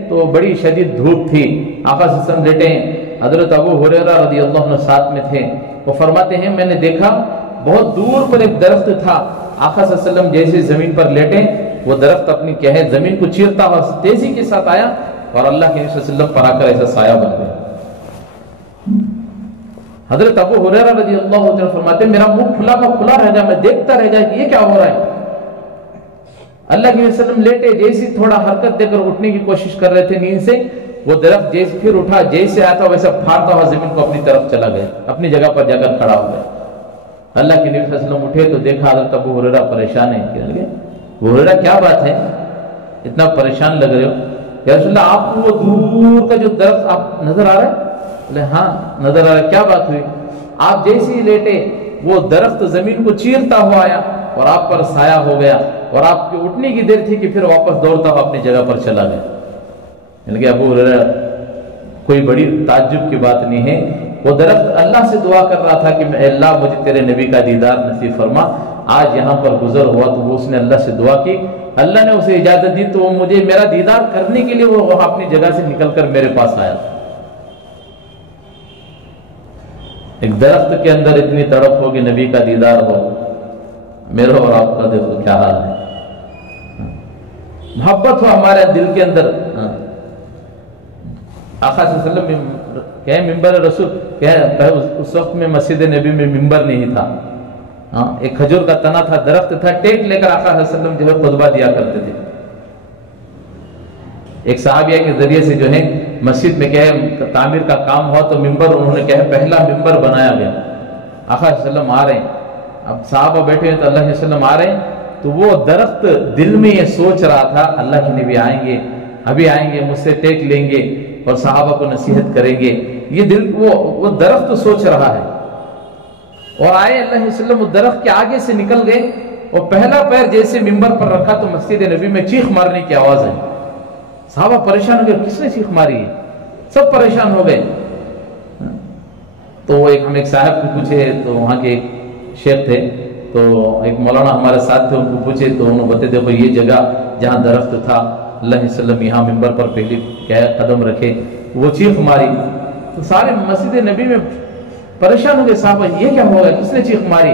تو بڑی شدید دھوپ تھی، آقا صلی اللہ علیہ وسلم لیٹے ہیں، حضرت ابو ہریرہ رضی اللہ عنہ ساتھ میں تھے، وہ فرماتے ہیں میں نے دیکھا بہت دور پر ایک درخت تھا، آقا صلی اللہ علیہ وسلم جیسے زمین پر لیٹے وہ درخت اپنی زمین کو چیرتا ہوا تیزی کے ساتھ آیا اور اللہ کے نبی صلی اللہ علیہ وسلم پر آ کر ایسا سایہ بن گیا۔ حضرت ابو ہریرہ رضی اللہ عنہ فرماتے ہیں میرا منہ کھلا کا کھلا رہ جائے، میں دیکھتا رہ جائے کہ یہ کیا ہو رہا ہے۔ اللہ کے نبی صلی اللہ علیہ وسلم لیٹے، جیسی تھوڑا حرکت دے کر اٹھنے کی کوشش کر رہے تھے نیند سے، وہ درخت جیسے پھر اٹھا، جیسے آیا تھا ویسا پھاڑتا ہوا زمین کو اپنی طرف چلا گیا، اپنی جگہ پر جا کر کھڑا ہو گیا۔ اللہ کے نبی صلی اللہ علیہ وسلم اٹھے تو دیکھا حضرت ابو ہریرہ پریشان ہے، کہنے لگے ابو ہریرہ کیا بات ہے، اتنا پریشان لگ رہے ہو؟ یا رسول اللہ آپ کو وہ دور کا جو درخت آپ نظر آ رہا ہے؟ بولے ہاں نظر آ رہا ہے، کیا بات ہوئی؟ آپ جیسے ہی لیٹے وہ درخت زمین کو چیرتا ہوا آیا اور آپ پر سایہ ہو گیا، اور آپ کے اٹھنے کی دیر تھی کہ پھر واپس دوڑتا ہوا اپنی جگہ پر چلا گیا۔ یعنی کہ ابو ہریرہ کوئی بڑی تعجب کی بات نہیں ہے، وہ درخت اللہ سے دعا کر رہا تھا کہ اے اللہ مجھے تیرے نبی کا دیدار نصیب فرما۔ آج یہاں پر گزر ہوا تو وہ اس نے اللہ سے دعا کی، اللہ نے اسے اجازت دی تو وہ مجھے میرا دیدار کرنے کے لیے وہ اپنی جگہ سے نکل کر میرے پاس آیا۔ ایک درخت کے اندر اتنی تڑپ ہو کہ نبی کا دیدار ہو، میرا اور آپ کا دیکھو کیا حال ہے۔ محبت ہو ہمارے دل کے اندر۔ آقا صلی اللہ علیہ وسلم کہیں ممبر رسول اس وقت میں مسجد نبی میں ممبر نہیں تھا، ایک کھجور کا تنا تھا، درخت تھا، ٹیک لے کر آقا صلی اللہ علیہ وسلم جو ہے خطبہ دیا کرتے تھے۔ ایک صحابیہ کے ذریعے سے جو ہے مسجد میں کہے تعمیر کا کام ہوا تو ممبر انہوں نے کہے پہلا ممبر بنایا گیا۔ آقا صلی اللہ علیہ وسلم آ رہے ہیں، اب صحابہ بیٹھے ہیں تو اللہ علیہ وسلم آ رہے ہیں، تو وہ درخت دل میں یہ سوچ رہا تھا اللہ کے نبی آئیں گے، ابھی آئیں گے، مجھ سے ٹیک لیں گے اور صحابہ کو نصیحت کریں گے، یہ دل وہ درخت سوچ رہا ہے۔ اور آئے اللہ علیہ وسلم اس درخت کے آگے سے نکل گئے اور پہلا پیر جیسے ممبر پر رکھا تو مسجد نبی میں چیخ مارنے کی آواز ہے۔ صحابہ پریشان ہو گئے، کس نے چیخ ماری ہے؟ سب پریشان ہو گئے۔ تو ہم ایک صاحب کو پوچھے تو وہاں کے ایک شیخ تھے، تو ایک مولانا ہمارے ساتھ تھے، ان کو پوچھے تو انہوں نے بتائے دیکھو یہ جگہ جہاں درخت تھا اللہ علیہ وسلم یہاں ممبر پر پہلی قدم رکھے، وہ چیخ ماری تو سارے مسجد نبی میں پریشان ہو گئے صحابہ، یہ کیا ہو گیا، کس نے چیخ ماری؟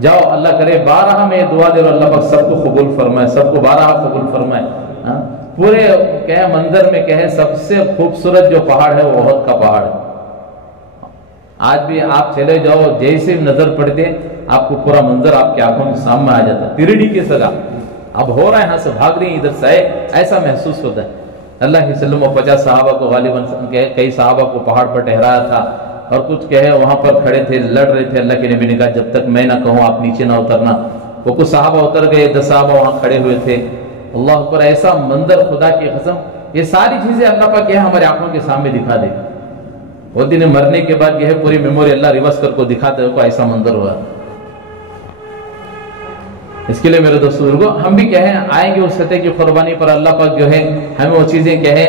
جاؤ اللہ کرے 12 میں دعا دے رہا اللہ پاک سب کو قبول فرمائے، سب کو 12 قبول فرمائے. پورے کہے منظر میں کہے سب سے خوبصورت جو پہاڑ ہے وہ احد کا پہاڑ ہے. آج بھی آپ چلے جاؤ جیسے نظر پڑتے آپ کو پورا منظر آپ کی آنکھوں کے سامنے آ جاتا ہے. 3D کی سگا اب ہو رہا ہے، یہاں سے بھاگ رہی ہیں ادھر سے، ایسا محسوس ہوتا ہے. اللہ کے وسلم 50 صحابہ کو غالباً کئی صحابہ کو پہاڑ پر ٹھہرایا تھا اور کچھ کہے وہاں پر کھڑے تھے لڑ رہے تھے. اللہ کے نبی نے کہا جب تک میں نہ کہوں آپ نیچے نہ اترنا. وہ کچھ صحابہ اتر گئے، 10 صحابہ وہاں کھڑے ہوئے تھے. اللہ اکبر، ایسا منظر خدا کی قسم. یہ ساری چیزیں اللہ پاک یہ ہمارے آنکھوں کے سامنے دکھا دے. وہ دن مرنے کے بعد یہ ہے پوری میموری اللہ ریورس کر کو دکھاتے ہیں کو ایسا منظر ہوا. اس کے لیے میرے دوستو بزرگوں ہم بھی کہیں آئیں گے اس سطح کی قربانی پر. اللہ پاک جو ہے ہمیں وہ چیزیں کہیں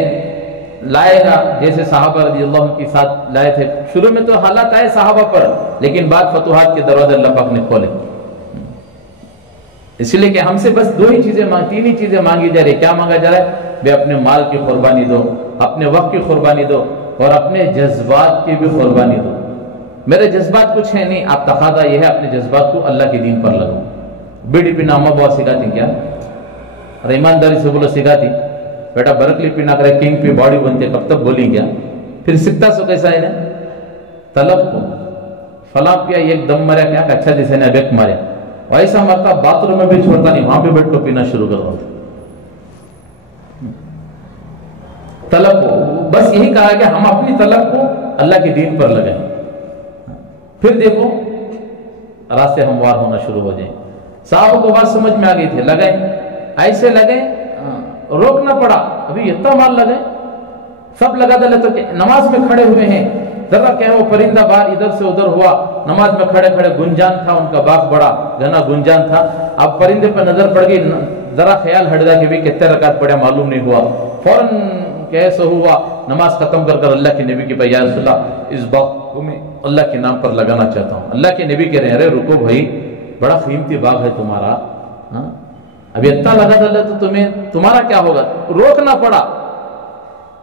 لائے گا جیسے صحابہ رضی اللہ عنہ کے ساتھ لائے تھے. شروع میں تو حالات آئے صحابہ پر، لیکن بعد فتوحات کے دروازے اللہ پاک نے کھولے. اس لیے کہ ہم سے بس 2 ہی چیزیں 3 ہی چیزیں مانگی جا رہی. کیا مانگا جا رہا ہے؟ بے اپنے مال کی قربانی دو، اپنے وقت کی قربانی دو اور اپنے جذبات کی بھی قربانی دو. میرے جذبات کچھ ہے نہیں، آپ تقاضا یہ ہے اپنے جذبات کو اللہ کے دین پر لگاؤ. بیڑی پینا اما بہت سکھاتی کیا؟ اور ایمانداری سے بولو سکھاتی. بیٹا برکلی پینا کرے کنگ پی باڈی بنتے کب تک بولی کیا؟ پھر سکھتا سو کیسا ہے نا طلب کو فلاں پیا ایک دم مریا کیا کہ اچھا جیسے نے بیک ماریا ویسا مرتا باتھ روم میں بھی چھوڑتا نہیں، وہاں پہ بیٹھ کو پینا شروع کر دیتا. طلب کو بس یہی کہا کہ ہم اپنی طلب کو اللہ کے دین پر لگائیں، پھر دیکھو راستے ہموار ہونا شروع ہو جائیں. صحابہ کو بات سمجھ میں آ گئی تھی، لگائیں ایسے لگائیں، روکنا پڑا. ابھی اتنا مال لگائیں سب لگا دلے تو نماز میں کھڑے ہوئے ہیں. ذرا کہ وہ پرندہ بار ادھر سے ادھر ہوا، نماز میں کھڑے کھڑے گنجان تھا، ان کا باغ بڑا گھنا گنجان تھا. اب پرندے پر نظر پڑ گئی، ذرا خیال ہٹ گیا کہ بھی کتنے رکعت پڑے معلوم نہیں ہوا. فوراً کیسے ہوا نماز ختم کر کر اللہ کے نبی کی یا رسول اللہ اس باغ کو میں اللہ کے نام پر لگانا چاہتا ہوں. اللہ کے نبی کہہ رہے ہیں ارے رکو بھائی، بڑا قیمتی باغ ہے تمہارا، ابھی اتنا لگا دلے تو تمہارا کیا ہوگا. روکنا پڑا.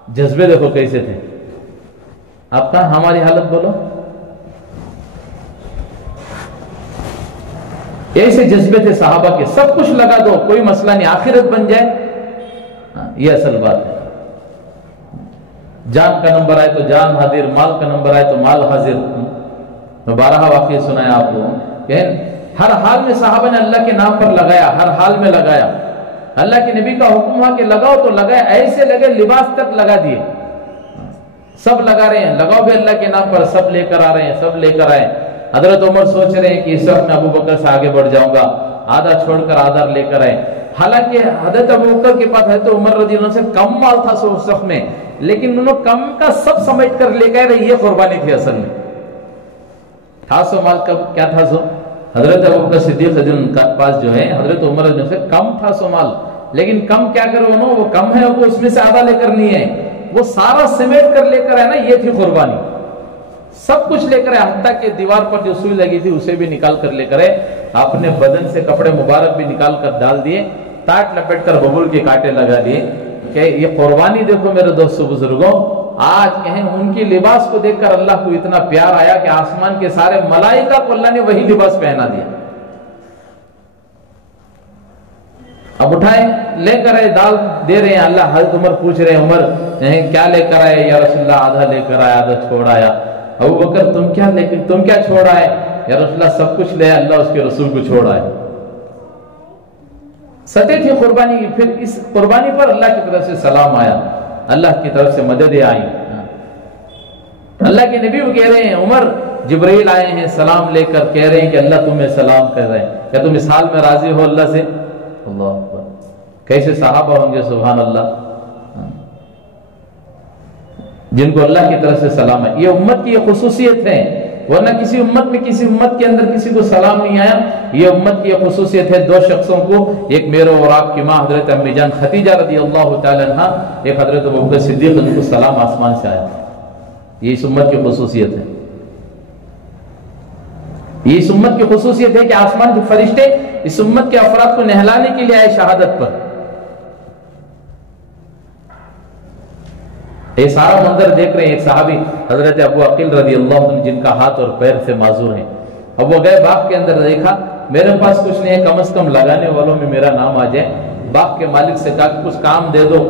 جذبے دیکھو کیسے تھے. آپ کا ہماری حالت بولو. ایسے جذبے تھے صحابہ کے، سب کچھ لگا دو کوئی مسئلہ نہیں، آخرت بن جائے. یہ اصل بات ہے. جان کا نمبر آئے تو جان حاضر، مال کا نمبر آئے تو مال حاضر. میں 12 واقعے سنایا آپ کو کہ ہر حال میں صحابہ نے اللہ کے نام پر لگایا، ہر حال میں لگایا. اللہ کے نبی کا حکم ہوا کہ لگاؤ تو لگائے، ایسے لگے لباس تک لگا دیے. سب لگا رہے ہیں، لگاؤ بھی اللہ کے نام پر، سب لے کر آ رہے ہیں، سب لے کر آئے. حضرت عمر سوچ رہے ہیں کہ اس وقت میں ابو بکر سے آگے بڑھ جاؤں گا، آدھا چھوڑ کر آدھا لے کر آئے. حالانکہ حضرت ابو بکر کے پاس حضرت عمر رضی اللہ عنہ سے کم مال تھا اس وقت میں، لیکن انہوں کم کا سب سمجھ کر لے گئے. یہ قربانی تھی اصل میں. تھا سو مال کا کیا تھا سو؟ حضرت ابو بکر صدیق رضی اللہ عنہ کے پاس جو ہے حضرت عمر رضی اللہ عنہ سے کم تھا سو مال، لیکن کم کیا کرو انہوں وہ کم ہے وہ اس میں سے آدھا لے کر نہیں ہے، وہ سارا سمیٹ کر لے کر ہے نا. یہ تھی قربانی. سب کچھ لے کر ہے، حتیٰ کہ دیوار پر جو سوئی لگی تھی اسے بھی نکال کر لے کر ہے. اپنے بدن سے کپڑے مبارک بھی نکال کر ڈال دیے، تاٹ لپیٹ کر ببول کے کانٹے لگا دیے کہ یہ قربانی دیکھو میرے دوستو بزرگوں. آج کہیں ان کی لباس کو دیکھ کر اللہ کو اتنا پیار آیا کہ آسمان کے سارے ملائکہ کو اللہ نے وہی لباس پہنا دیا. اب اٹھائے لے کر آئے، دال دے رہے ہیں. اللہ حضرت عمر پوچھ رہے ہیں عمر کیا لے کر آئے؟ یا رسول اللہ آدھا لے کر آیا، آدھا چھوڑ آیا. ابو بکر تم کیا چھوڑ آئے؟ یا رسول اللہ سب کچھ لے، اللہ اس کے رسول کو چھوڑ آئے. سطح تھی قربانی کی. پھر اس قربانی پر اللہ کی طرف سے سلام آیا، اللہ کی طرف سے مدد آئی. اللہ کے نبی وہ کہہ رہے ہیں عمر جبرائیل آئے ہیں سلام لے کر، کہہ رہے ہیں کہ اللہ تمہیں سلام کر رہے ہیں، کیا تم اس حال میں راضی ہو اللہ سے؟ اللہ اکبر. کیسے صحابہ ہوں گے سبحان اللہ جن کو اللہ کی طرف سے سلام ہے. یہ امت کی یہ خصوصیت ہے، ورنہ کسی امت میں کسی امت کے اندر کسی کو سلام نہیں آیا. یہ امت کی یہ خصوصیت ہے. 2 شخصوں کو، ایک میرے اور آپ کی ماں حضرت امی جان خدیجہ رضی اللہ تعالی عنہ، ایک حضرت ابوبکر صدیق، ان کو سلام آسمان سے آیا. یہ اس امت کی خصوصیت ہے. یہ اس امت کی خصوصیت ہے کہ آسمان کے فرشتے اس امت کے افراد کو نہلانے کے لیے آئے شہادت پر. یہ سارا منظر دیکھ رہے ہیں. ایک صحابی حضرت ابو عقیل رضی اللہ عنہ جن کا ہاتھ اور پیر سے معذور ہیں، اب وہ گئے باغ کے اندر، دیکھا میرے پاس کچھ نہیں ہے، کم از کم لگانے والوں میں میرا نام آ جائے۔ باغ کے مالک سے کہا کہ کچھ کام دے دو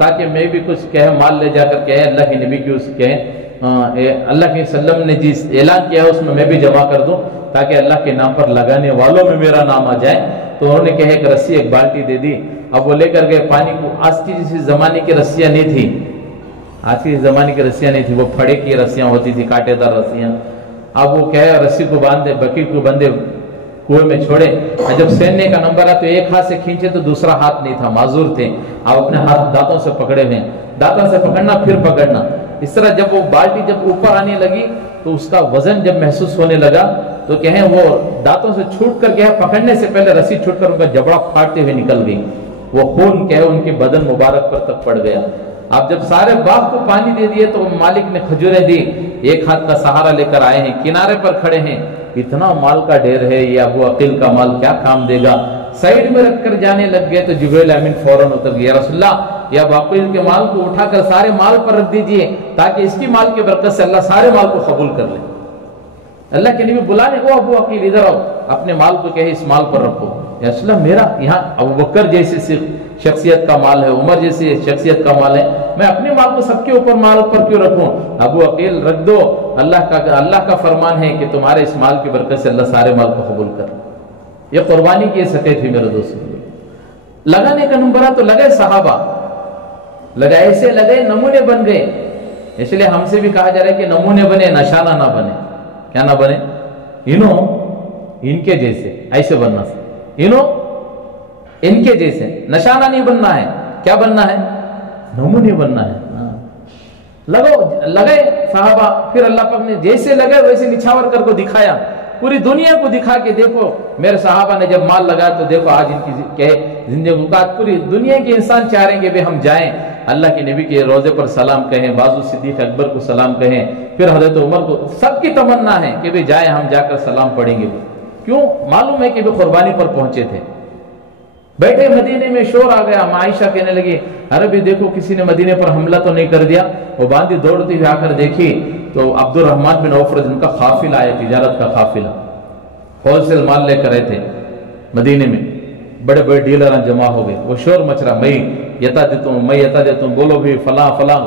تاکہ میں بھی کچھ کہے، مال لے جا کر کہے اللہ کے نبی کی اس کہے اللہ کے وسلم نے جس اعلان کیا ہے اس میں بھی جمع کر دوں تاکہ اللہ کے نام پر لگانے والوں میں میرا نام آ جائے۔ تو انہوں نے کہے ایک رسی ایک بالٹی دے دی، اب وہ لے کر گئے پانی کو۔ آج کی جس زمانے کی رسیاں نہیں تھی، آج کی زمانے کی رسیاں نہیں تھی، وہ پھڑے کی رسیاں ہوتی تھی، کانٹے دار رسیاں۔ اب وہ کہے رسی کو باندھے، بکیٹ کو بندھے، کنویں میں چھوڑے۔ جب سیننے کا نمبر آیا تو ایک ہاتھ سے کھینچے تو دوسرا ہاتھ نہیں تھا، معذور تھے، اب اپنے ہاتھ دانتوں سے پکڑے ہوئے، دانتوں سے پکڑنا پھر پکڑنا، اس طرح جب وہ بالٹی جب اوپر آنے لگی تو اس کا وزن جب محسوس ہونے لگا تو کہیں وہ دانتوں سے چھوٹ کر گیا، پکڑنے سے پہلے رسی چھوٹ کر ان کا جبڑا پھاڑتے ہوئے نکل گئی، وہ خون کہے ان کے بدن مبارک پر تک پڑ گیا۔ اب جب سارے باغ کو پانی دے دیے تو مالک نے کھجوریں دی، ایک ہاتھ کا سہارا لے کر آئے ہیں، کنارے پر کھڑے ہیں، اتنا مال کا ڈھیر ہے، یہ ابو عقیل کا مال کیا کام دے گا؟ سائیڈ میں رکھ کر جانے لگ گئے تو جبریل امین فوراً اتر گیا، رسول اللہ یہ ابو عقیل کے مال کو اٹھا کر سارے مال پر رکھ دیجئے تاکہ اس کی مال کی برکت سے اللہ سارے مال کو قبول کر لے۔ اللہ کے نبی بلانے، او ابو عقیل ادھر آؤ، اپنے مال کو کہے اس مال پر رکھو۔ یا رسول اللہ میرا یہاں ابو بکر جیسی شخصیت کا مال ہے، عمر جیسی شخصیت کا مال ہے، میں اپنے مال کو سب کے اوپر مال پر کیوں رکھوں؟ ابو عقیل رکھ دو، اللہ کا فرمان ہے کہ تمہارے اس مال کی برکت سے اللہ سارے مال کو قبول کر۔ یہ قربانی کی سطح تھی میرے دوستوں۔ لگانے کا نمبر تو لگے صحابہ، لگا ایسے لگے نمونے بن گئے، اس لیے ہم سے بھی کہا جا رہا ہے کہ نمونے بنے، نشانہ نہ بنے۔ کیا نہ بنے؟ ان کے جیسے ایسے بننا، ان کے جیسے نشانہ نہیں بننا ہے، کیا بننا ہے؟ نمونے بننا ہے۔ لگے صحابہ، پھر اللہ پاک نے جیسے لگے ویسے نچھاور کر کو دکھایا، پوری دنیا کو دکھا کے دیکھو میرے صحابہ نے جب مال لگایا تو دیکھو آج ان کی زندگی کا پوری دنیا کے انسان چاہیں گے بھی ہم جائیں اللہ کے نبی کے روزے پر سلام کہیں، بازو صدیق اکبر کو سلام کہیں، پھر حضرت عمر کو، سب کی تمنا ہے کہ بھی جائیں ہم جا کر سلام پڑھیں گے۔ کیوں؟ معلوم ہے کہ بھی قربانی پر پہنچے تھے۔ بیٹھے مدینے میں شور آ گیا، عائشہ کہنے لگی ارے بھی دیکھو کسی نے مدینے پر حملہ تو نہیں کر دیا؟ وہ باندھی دوڑتی ہوئی آ کر دیکھی تو عبد الرحمن بن عوف جن کا قافلہ آیا، تجارت کا قافلہ، ہول سیل مال لے کر آئے تھے مدینے میں، بڑے بڑے ڈیلر جمع ہو گئے، وہ شور مچ رہا، میں یتا دیتا ہوں، بولو بھی فلاں فلاں۔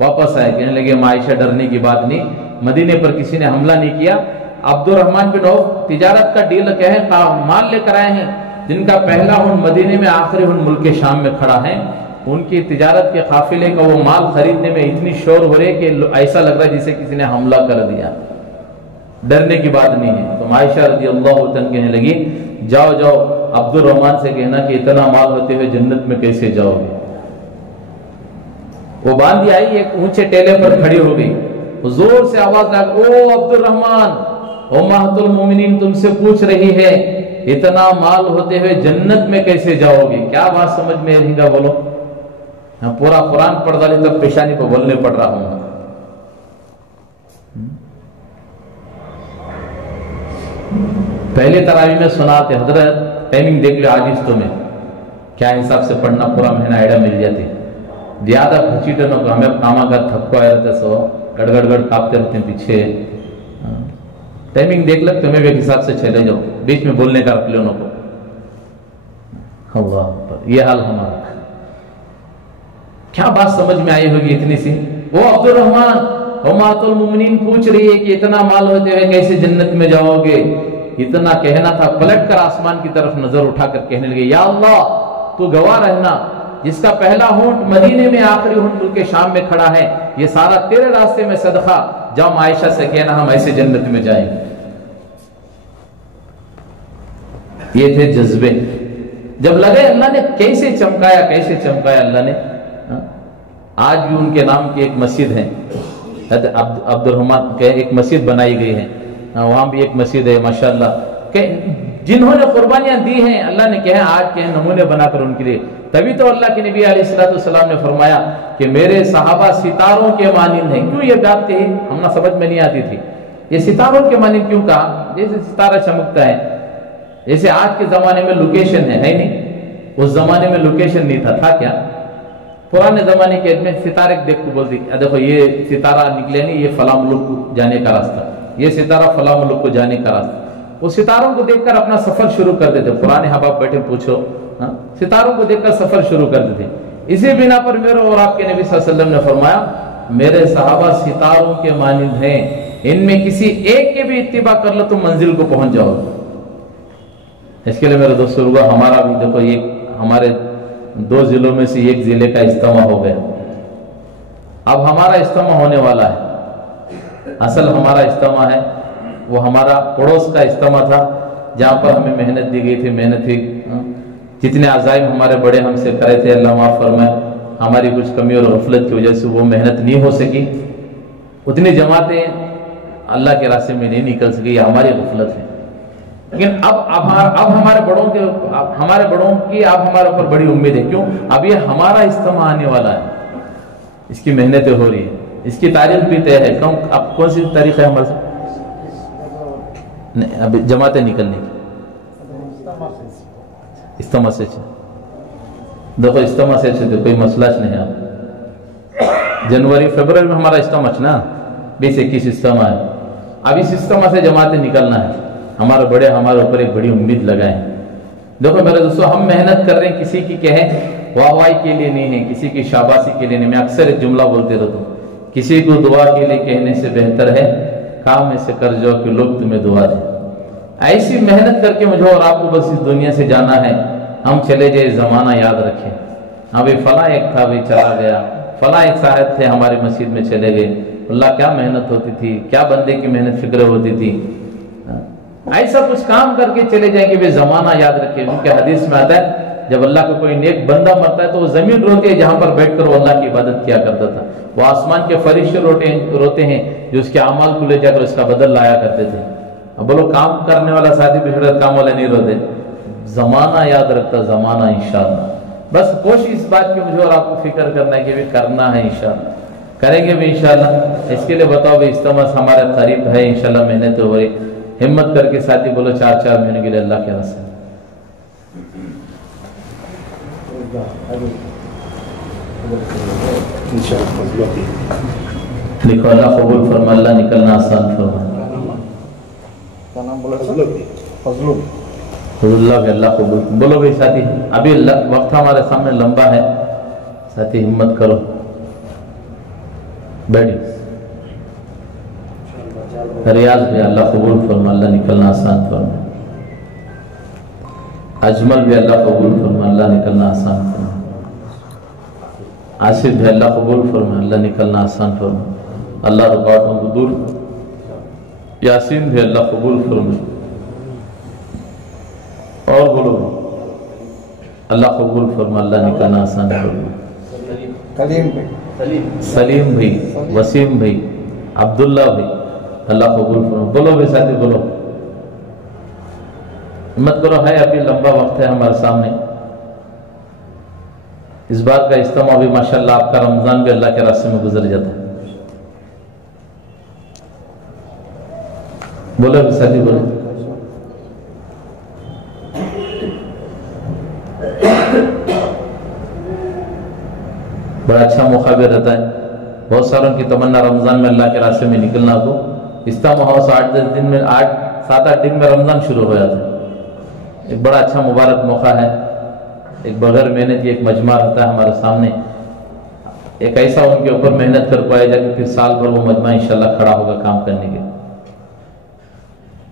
واپس آئے، کہنے لگے عائشہ ڈرنے کی بات نہیں، مدینے پر کسی نے حملہ نہیں کیا۔ عبد الرحمن بن عوف تجارت کا ڈیل کہیں مال لے کر آئے ہیں، جن کا پہلا ہن مدینے میں، آخری ہن ملک شام میں کھڑا ہے، ان کی تجارت کے قافلے کا وہ مال خریدنے میں اتنی شور ہو رہی کہ ایسا لگ رہا ہے جسے کسی نے حملہ کر دیا۔ ڈرنے کی بات نہیں ہے۔ تو عائشہ رضی اللہ عنہ کہنے لگی جاؤ جاؤ عبد الرحمن سے کہنا کہ اتنا مال ہوتے ہوئے جنت میں کیسے جاؤ گے۔ وہ باندھی آئی، ایک اونچے ٹیلے پر کھڑی ہو گئی، زور سے آواز لگا، او عبد الرحمن، امہات المومنین تم سے پوچھ رہی ہے اتنا مال ہوتے ہوئے جنت میں کیسے جاؤ گے؟ کیا بات سمجھ میں آئے گا بولو؟ پورا قرآن پڑھ ڈالے تب پیشانی کو بولنے پڑ رہا ہوں۔ پہلے تراویح میں سناتے حضرت ٹائمنگ دیکھ لو، آج اس تو میں کیا حساب سے پڑھنا پورا مہینہ ایڈا مل جاتی، زیادہ کھچیٹے نہ کو، ہمیں کاما کا تھپکو آئے رہتے سو گڑ گڑ گڑ کاپتے رہتے ہیں پیچھے۔ ٹائمنگ دیکھ لگ تمہیں بھی ایک حساب سے چلے جاؤ، بیچ میں بولنے کا رکھ لو نہ کو۔ اللہ اکبر، یہ حال ہمارا۔ کیا بات سمجھ میں آئی ہوگی اتنی سی؟ وہ عبد الرحمن امہات المومنین پوچھ رہی ہے کہ اتنا مال ہوتے ہوئے کیسے جنت میں جاؤ گے؟ اتنا کہنا تھا، پلٹ کر آسمان کی طرف نظر اٹھا کر کہنے لگے یا اللہ تو گواہ رہنا، جس کا پہلا ہونٹ مدینے میں، آخری ہونٹ ملک شام میں کھڑا ہے، یہ سارا تیرے راستے میں صدقہ، جاؤ عائشہ سے کہنا ہم ایسے جنت میں جائیں گے۔ یہ تھے جذبے۔ جب لگے اللہ نے کیسے چمکایا، کیسے چمکایا اللہ نے۔ آج بھی ان کے نام کی ایک مسجد ہے، عبد الرحمن کے ایک مسجد بنائی گئی ہے، وہاں بھی ایک مسجد ہے ماشاءاللہ، کہ جنہوں نے قربانیاں دی ہیں اللہ نے کہا آج کے نمونے بنا کر ان کے لیے۔ تبھی تو اللہ کے نبی علیہ السلام نے فرمایا کہ میرے صحابہ ستاروں کے مانند ہیں۔ کیوں یہ بات کہی؟ ہم نہ سمجھ میں نہیں آتی تھی، یہ ستاروں کے مانند کیوں کہا؟ جیسے ستارہ چمکتا ہے، جیسے آج کے زمانے میں لوکیشن ہے نہیں، اس زمانے میں لوکیشن نہیں تھا کیا؟ پرانے زمانے کے میں ستارے دیکھ کو بولتی دیکھو یہ ستارہ نکلے نہیں، یہ فلاں ملک کو جانے کا راستہ، یہ ستارہ فلاں ملک کو جانے کا راستہ۔ وہ ستاروں کو دیکھ کر اپنا سفر شروع کر دیتے. پرانے احباب بیٹھے پوچھو, ستاروں کو دیکھ کر سفر شروع کر دیتے. اسی بنا پر میرے اور آپ کے نبی صلی اللہ علیہ وسلم نے فرمایا میرے صحابہ ستاروں کے مانند ہیں, ان میں کسی ایک کے بھی اتباع کر لو تم منزل کو پہنچ جاؤ. اس کے لیے میرے دوستو ہمارا بھی دیکھو, یہ ہمارے 2 ضلعوں میں سے ایک ضلع کا اجتماع ہو گیا. اب ہمارا اجتماع ہونے والا ہے. اصل ہمارا اجتماع ہے وہ ہمارا پڑوس کا اجتماع تھا, جہاں پر ہمیں محنت دی گئی تھی. محنت ہوئی, جتنے عزائم ہمارے بڑے ہم سے کرے تھے اللہ معاف فرمائے, ہماری کچھ کمی اور غفلت کی وجہ سے وہ محنت نہیں ہو سکی. اتنی جماعتیں اللہ کے راستے میں نہیں نکل سکی, یہ ہماری غفلت ہے. لیکن اب ہمارے بڑوں کی اب ہمارے اوپر بڑی امید ہے. کیوں؟ اب یہ ہمارا اجتماع آنے والا ہے, اس کی محنتیں ہو رہی ہے, اس کی تاریخ بھی طے ہے. اب کون سی تاریخ ہے ہمارے سے اب جماعتیں نکلنے کی؟ اجتماع سے دیکھو, اجتماع سے کوئی مسئلہ نہیں ہے. جنوری فروری میں ہمارا اجتماع نا 20-21 اجتماع ہے. اب اس اجتماع سے جماعتیں نکلنا ہے. ہمارے بڑے ہمارے اوپر ایک بڑی امید لگائے ہیں. دیکھو میرے دوستو, ہم محنت کر رہے ہیں, کسی کی کہیں واہ واہی کے لیے نہیں ہے, کسی کی شاباشی کے لیے نہیں. میں اکثر ایک جملہ بولتے رہتا ہوں, کسی کو دعا کے لیے کہنے سے بہتر ہے کام ایسے کر جاؤ کہ لوگ تمہیں دعا دیں. ایسی محنت کر کے مجھے اور آپ کو بس اس دنیا سے جانا ہے. ہم چلے جائے, زمانہ یاد رکھیں. ابھی فلاں ایک تھا, بھی چلا گیا. فلاں ایک صاحب تھے, ہماری مسجد میں چلے گئے. اللہ کیا محنت ہوتی تھی, کیا بندے کی محنت فکر ہوتی تھی. ایسا کچھ کام کر کے چلے جائیں کہ زمانہ یاد رکھے. کیونکہ حدیث میں آتا ہے جب اللہ کا کوئی نیک بندہ مرتا ہے تو وہ زمین روتی ہے جہاں پر بیٹھ کر وہ اللہ کی عبادت کیا کرتا تھا. وہ آسمان کے فرشتے روتے ہیں جو اس کے اعمال کو لے جا کر اس کا بدل لایا کرتے تھے. اب بولو, کام کرنے والا ساتھی بچڑا, کام والے نہیں روتے. زمانہ یاد رکھتا, زمانہ انشاءاللہ. بس کوشش اس بات کی مجھے اور آپ کو فکر کرنا ہے کہ بھی کرنا ہے انشاءاللہ, کریں گے بھی انشاءاللہ. اس کے لیے بتاؤ بھی اجتماع ہمارے قریب ہے انشاءاللہ, محنت ہو رہی. ہمت کر کے ساتھی بولو 4 مہینے کے لیے اللہ کے راستے. لکھو اللہ قبول فرما, اللہ نکلنا آسان فرما. اللہ کے اللہ قبول. بولو بھائی ساتھی, ابھی وقت ہمارے سامنے لمبا ہے, ساتھی ہمت کرو, بیٹھو. ریاض بھی اللہ قبول فرما, اللہ نکلنا آسان فرما. اجمل بھی اللہ قبول فرما, اللہ نکلنا آسان فرما. آصف بھی اللہ قبول فرما, اللہ نکلنا آسان فرما. اللہ رکاوٹوں کو دور. یاسین بھی اللہ قبول فرما. اور بولو, اللہ قبول فرما, اللہ نکلنا آسان فرما. سلیم بھائی, وسیم بھائی, عبداللہ بھائی, اللہ قبول فرما. بولو بھائی ساتھی بولو, ہمت کرو. ہے ابھی لمبا وقت ہے ہمارے سامنے. اس بار کا اجتماع بھی ماشاءاللہ آپ کا رمضان بھی اللہ کے راستے میں گزر جاتا ہے. بولو بھائی ساتھی بولو. بڑا اچھا موقع بھی رہتا ہے. بہت ساروں کی تمنا رمضان میں اللہ کے راستے میں نکلنا ہو. اجتماع ہو 8-10 دن میں, 7-8 دن میں رمضان شروع ہو جاتا ہے. ایک بڑا اچھا مبارک موقع ہے. ایک بغیر محنت کی ایک مجمع رہتا ہے ہمارے سامنے. ایک ایسا ان کے اوپر محنت کر پائے جا کہ پھر سال بھر وہ مجمع انشاءاللہ کھڑا ہوگا کام کرنے کے.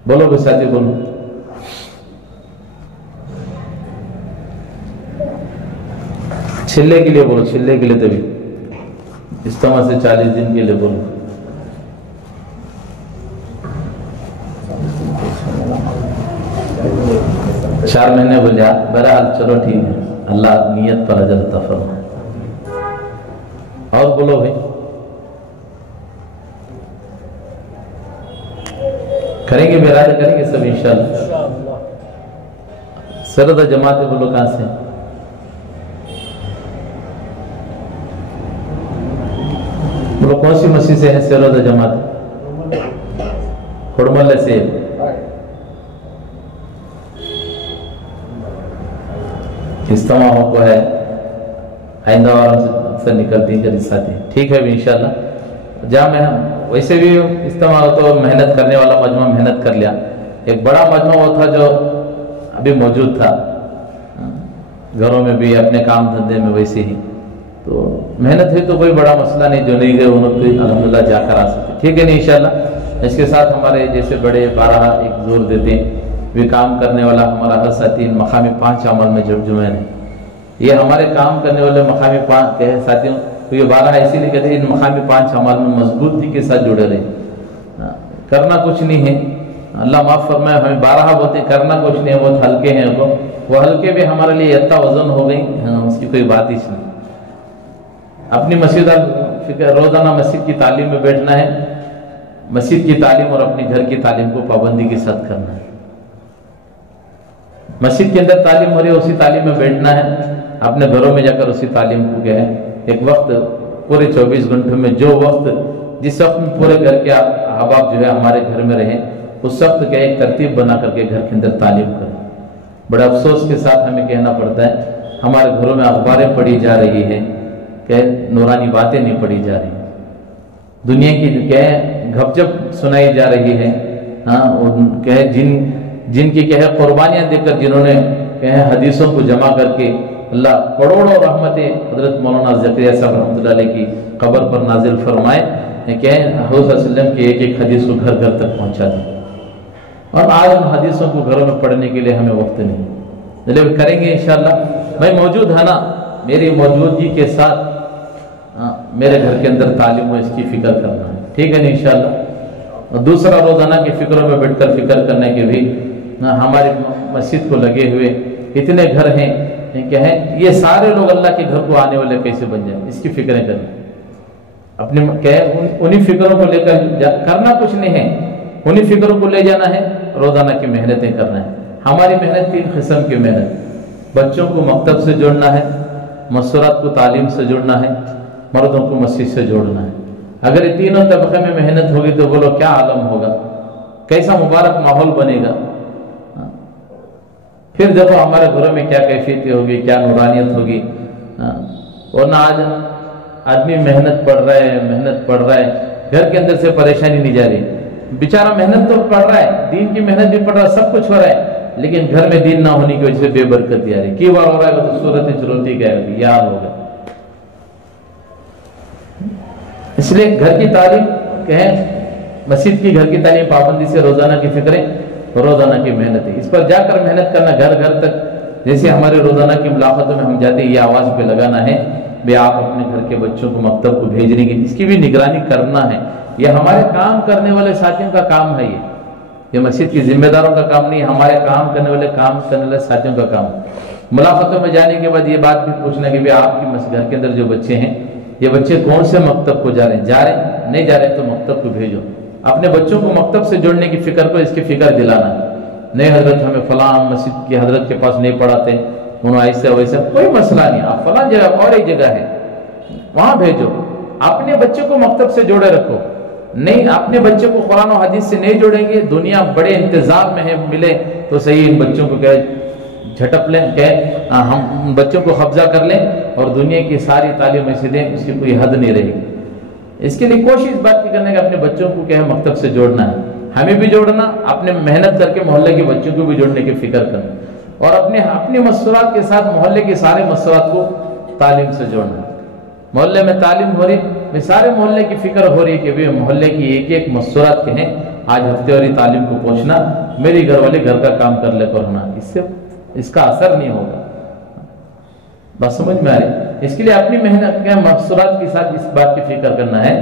بولو بھی ساتھی بولو. چھلے کے لیے بولو, چھلے کے لیے تو بھی اجتماع سے 40 دن کے لیے بولو. چار مہینے بولے. بہرحال چلو ٹھیک ہے, اللہ نیت پر اجر عطا فرمائے. اور بولو بھائی, کریں گے میراج کریں گے سب انشاءاللہ. سرد جماعت بولو کہاں سے؟ بولو کون سی مسجد سے ہے سرد جماعت؟ کھڑملے سے. اجتماع ہو کو ہے آئندہ وارم سے نکلتی ہیں ساتھی. ٹھیک ہے بھی انشاءاللہ. جہاں میں ویسے بھی اجتماع ہو تو محنت کرنے والا مجمع محنت کر لیا, ایک بڑا مجمع وہ تھا جو ابھی موجود تھا، گھروں میں بھی اپنے کام دھندے میں ویسے ہی، تو محنت ہوئی تو کوئی بڑا مسئلہ نہیں، جو نہیں گئے انہوں کو الحمدللہ جا کر آ سکتے، ٹھیک ہے نہیں انشاءاللہ۔ اس کے ساتھ ہمارے جیسے بڑے بارہا ایک زور دیتے ہیں، بھی کام کرنے والا ہمارا ہر ساتھی مقامی 5 عمل میں جمعہ ہے، یہ ہمارے کام کرنے والے مقامی 5 ساتھیوں تو یہ 12 اسی لیے کہتے ہیں، ان مقامی 5 عمل میں مضبوطی کے ساتھ جڑے رہے، کرنا کچھ نہیں ہے، اللہ معاف فرمائے، ہمیں 12 بولتے ہیں، کرنا کچھ نہیں ہے، بہت ہلکے ہیں، وہ ہلکے بھی ہمارے لیے اتنا وزن ہو گئی، اس کی کوئی بات ہی نہیں۔ اپنی مسجد روزانہ مسجد کی تعلیم میں بیٹھنا ہے، مسجد کی تعلیم اور اپنے گھر کی تعلیم کو پابندی کے ساتھ کرنا ہے، مسجد کے اندر تعلیم ہو رہی ہے اسی تعلیم میں بیٹھنا ہے، اپنے گھروں میں جا کر اسی تعلیم کو کیا ہے ایک وقت پورے 24 گھنٹوں میں جو وقت جس وقت میں پورے گھر کے احباب جو ہے ہمارے گھر میں رہیں، اس وقت کیا ایک ترتیب بنا کر کے گھر کے اندر تعلیم کریں۔ بڑا افسوس کے ساتھ ہمیں کہنا پڑتا ہے ہمارے گھروں میں اخباریں پڑھی جا رہی ہیں کہ نورانی باتیں نہیں پڑھی جا رہی، دنیا کی کیا ہے گھپ جپ سنائی جا رہی ہے، کہ جن کی کیا ہے قربانیاں دے کر جنہوں نے کہ حدیثوں کو جمع کر کے اللہ کروڑوں رحمتیں حضرت مولانا زکریا صاحب رحمۃ اللہ علیہ کی قبر پر نازل فرمائے، کہ حضور صلی اللہ علیہ وسلم کی ایک ایک حدیث کو گھر گھر تک پہنچا دی، اور آج ان حدیثوں کو گھروں میں پڑھنے کے لیے ہمیں وقت نہیں، لیکن کریں گے انشاءاللہ۔ میں موجود ہے نا، میری موجودگی کے ساتھ میرے گھر کے اندر تعلیم ہو، اس کی فکر کرنا ہے، ٹھیک ہے نا انشاءاللہ۔ اور دوسرا روزانہ کی فکروں میں بیٹھ کر فکر کرنے کے بھی ہماری مسجد کو لگے ہوئے اتنے گھر ہیں کہ یہ سارے لوگ اللہ کے گھر کو آنے والے کیسے بن جائیں، اس کی فکریں کریں، اپنے انہی فکروں کو لے کر کرنا کچھ نہیں ہے، انہی فکروں کو لے جانا ہے، روزانہ کی محنتیں کرنا ہے۔ ہماری محنت 3 قسم کی محنت، بچوں کو مکتب سے جوڑنا ہے، مسورات کو تعلیم سے جوڑنا ہے، مردوں کو مسجد سے جوڑنا ہے۔ اگر یہ تینوں طبقے میں محنت ہوگی تو بولو کیا عالم ہوگا، کیسا مبارک ماحول بنے گا، پھر دیکھو ہمارے گھروں میں کیا کیفیت ہوگی، کیا نورانیت ہوگی۔ ورنہ آج آدمی محنت پڑھ رہا ہے، گھر کے اندر سے پریشانی نہیں جا رہی، بیچارہ محنت تو پڑھ رہا ہے، دین کی محنت بھی پڑھ رہا ہے، سب کچھ ہو رہا ہے، لیکن گھر میں دین نہ ہونے کی وجہ سے بے برکتی آ رہی، کی بار ہو رہا ہے تو صورت چروتی کیا ہوگی، یاد ہوگا۔ اس لیے گھر کی تعلیم کہیں، مسجد کی گھر کی تعلیم پابندی سے، روزانہ کی فکریں، روزانہ کی محنت ہے، اس پر جا کر محنت کرنا، گھر گھر تک جیسے ہمارے روزانہ کی ملاقاتوں میں ہم جاتے ہیں، یہ آواز پہ لگانا ہے بے آپ اپنے گھر کے بچوں کو مکتب کو بھیجنے کی، اس کی بھی نگرانی کرنا ہے، یہ ہمارے کام کرنے والے ساتھیوں کا کام ہے، یہ مسجد کی ذمہ داروں کا کام نہیں، ہمارے کام کرنے والے ساتھیوں کا کام۔ ملاقاتوں میں جانے کے بعد یہ بات بھی پوچھنا کہ آپ کی گھر کے اندر جو بچے ہیں، یہ بچے کون سے مکتب کو جا رہے ہیں، نہیں جا رہے ہیں تو مکتب کو بھیجو، اپنے بچوں کو مکتب سے جوڑنے کی فکر کو، اس کی فکر دلانا ہے، نہیں حضرت ہمیں فلاں مسجد کی حضرت کے پاس نہیں پڑھاتے، انہوں ایسے ویسے، کوئی مسئلہ نہیں، آپ فلاں جگہ اور ایک جگہ ہے وہاں بھیجو، اپنے بچے کو مکتب سے جوڑے رکھو، نہیں اپنے بچے کو قرآن و حدیث سے نہیں جوڑیں گے، دنیا بڑے انتظام میں ہے، ملے تو صحیح ان بچوں کو جھٹپ لیں، کہ ہم بچوں کو قبضہ کر لیں اور دنیا کی ساری تعلیم ایسے دیں، اس کی کوئی حد نہیں رہے گی۔ اس کے لیے کوشش بات کی کرنے کا اپنے بچوں کو کیا ہے مکتب سے جوڑنا ہے، ہمیں بھی جوڑنا، اپنے محنت کر کے محلے کے بچوں کو بھی جوڑنے کی فکر کرنا، اور اپنی مسورات کے ساتھ محلے کے سارے مسورات کو تعلیم سے جوڑنا۔ محلے میں تعلیم ہو رہی، میں سارے محلے کی فکر ہو رہی کہ بھی محلے کی ایک ایک مسورات کہیں آج ہفتے والی تعلیم کو پہنچنا، میری گھر والے گھر کا کام کر لے کر ہونا، اس سے اس کا اثر نہیں ہوگا، بس سمجھ میں آ رہی۔ اس کے لیے اپنی محنت کے مسورات کے ساتھ اس بات کی فکر کرنا ہے،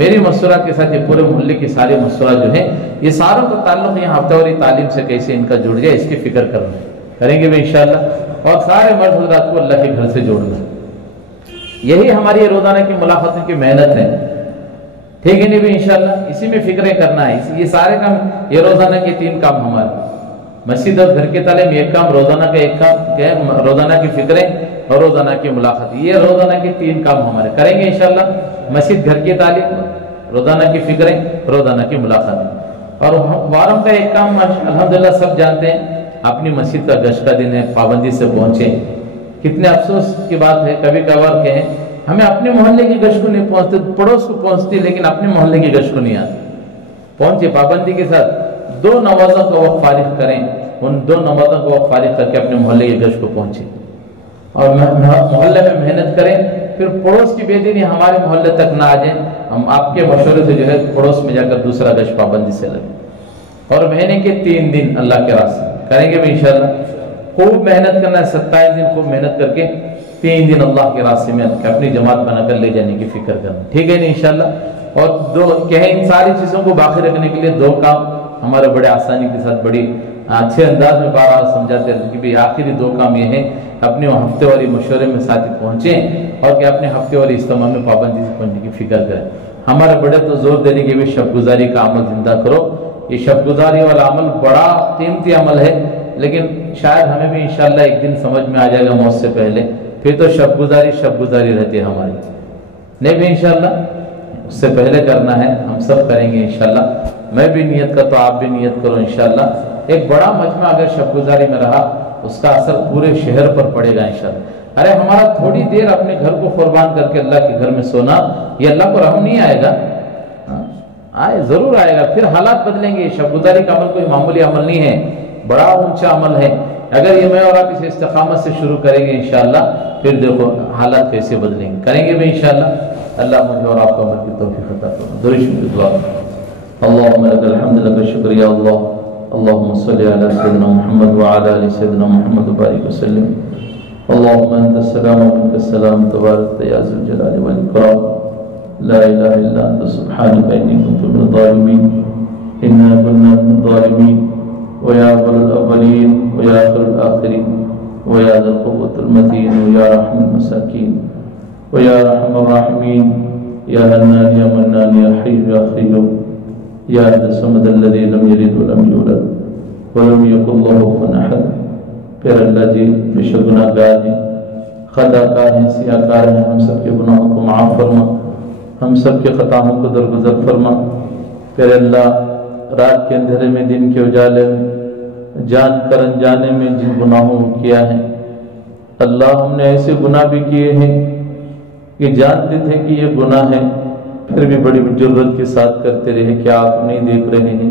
میری مسورات کے ساتھ یہ پورے محلے کی ساری مسورات جو ہیں، یہ ساروں کا تعلق یہاں ہفتہ واری تعلیم سے کیسے ان کا جڑ جائے، اس کی فکر کرنا ہے، کریں گے بھی انشاءاللہ، اور سارے مرد حضرات کو اللہ کے گھر سے جوڑنا ہے، یہی ہماری روزانہ کی ملاقاتوں کی محنت ہے، ٹھیک ہے نہیں بھی انشاءاللہ، اسی میں فکریں کرنا ہے، یہ سارے کام، یہ روزانہ کے 3 کام ہمارے، مسجد اور گھر کی تعلیم ایک کام، روزانہ کا ایک کام کیا ہے روزانہ کی فکریں اور روزانہ کی ملاقات، یہ روزانہ کے 3 کام ہمارے کریں گے انشاءاللہ، مسجد گھر کی تعلیم، روزانہ کی فکریں، روزانہ کی ملاقات، اور وارم کا ایک کام الحمدللہ سب جانتے ہیں، اپنی مسجد کا گشت کا دن ہے، پابندی سے پہنچے، کتنے افسوس کی بات ہے، کبھی کبھار کہیں ہمیں اپنے محلے کی گشت کو نہیں پہنچتے، پڑوس کو پہنچتی لیکن اپنے محلے کی گشت کو نہیں آتی، پہنچے پابندی کے ساتھ، 2 نمازوں کا وقت فارغ کریں، ان 2 نمازوں کا وقت فارغ کر کے اپنے محلے کی گشت کو پہنچیں اور محلے میں محنت کریں. پھر پڑوس کی بے دینی ہمارے محلے تک نہ آ جائیں، ہم آپ کے مشورے سے جو ہے پڑوس میں جا کر دوسرا گشت پابندی سے لگیں. اور مہینے کے 3 دن اللہ کے راستے کریں گے بھی انشاءاللہ. خوب محنت کرنا ہے، 27 دن خوب محنت کر کے 3 دن اللہ کے راستے میں اپنی جماعت بنا کر لے جانے کی فکر کرنا، ٹھیک ہے نا انشاءاللہ. اور ان ساری چیزوں کو باقی رکھنے کے لیے 2 کام ہمارے بڑے آسانی کے ساتھ بڑی اچھے انداز میں بار سمجھاتے ہیں کہ آخری 2 کام یہ ہیں، اپنے ہفتے والی مشورے میں ساتھی پہنچیں اور کہ اپنے ہفتے والی اجتماع میں پابندی سے پہنچنے کی فکر کریں. ہمارے بڑے تو زور دینے کے بھی شب گزاری کا عمل زندہ کرو. یہ شب گزاری والا عمل بڑا قیمتی عمل ہے، لیکن شاید ہمیں بھی انشاءاللہ ایک دن سمجھ میں آ جائے گا موت سے پہلے. پھر تو شب گزاری رہتی ہے ہماری، نہیں بھی انشاءاللہ اس سے پہلے کرنا ہے. ہم سب کریں گے انشاءاللہ. میں بھی نیت کرتا ہوں، آپ بھی نیت کرو انشاءاللہ. ایک بڑا مجمع اگر شب گزاری میں رہا اس کا اثر پورے شہر پر پڑے گا انشاءاللہ. ارے ہمارا تھوڑی دیر اپنے گھر کو قربان کر کے اللہ کے گھر میں سونا، یہ اللہ کو رحم نہیں آئے گا؟ آئے ضرور آئے گا. پھر حالات بدلیں گے. شب گزاری کا عمل کوئی معمولی عمل نہیں ہے، بڑا اونچا عمل ہے. اگر یہ میں اور آپ اسے استقامت سے شروع کریں گے انشاءاللہ، پھر دیکھو حالات کیسے بدلیں گے. کریں گے بھی انشاءاللہ. اللہ مجھے اور آپ کو عمل کی توفیق عطا فرمائے. درود شریف دعا. اللهم لك الحمد لك الشكر يا الله. اللهم صل على سيدنا محمد وعلى ال سيدنا محمد وبارك وسلم. اللهم انت السلام ومنك السلام تبارك يا ذو الجلال والاكرام. لا اله الا انت سبحانك اني كنت من الظالمين. انا كنا من الظالمين. ويا اول الاولين ويا اخر الاخرين ويا ذا القوة المتين ويا رحم المساكين ويا رحم الراحمين يا حنان يا منان يا حي يا قيوم یا الصمد الذی لم یلد ولم یولد ولم یکن له کفوا احد. پھر اللہ جی بے شک گناہ گار ہیں، خطا کار ہیں، سیاہ کار ہیں. ہم سب کے گناہوں کو معاف فرما، ہم سب کے خطاؤں کو درگزر فرما. پھر اللہ رات کے اندھیرے میں دن کے اجالے میں جان کر انجانے میں جن گناہوں کو کیا ہے اللہ، ہم نے ایسے گناہ بھی کیے ہیں کہ جانتے تھے کہ یہ گناہ ہے پھر بھی بڑی جرت کے ساتھ کرتے رہے. کیا آپ نہیں دیکھ رہے ہیں؟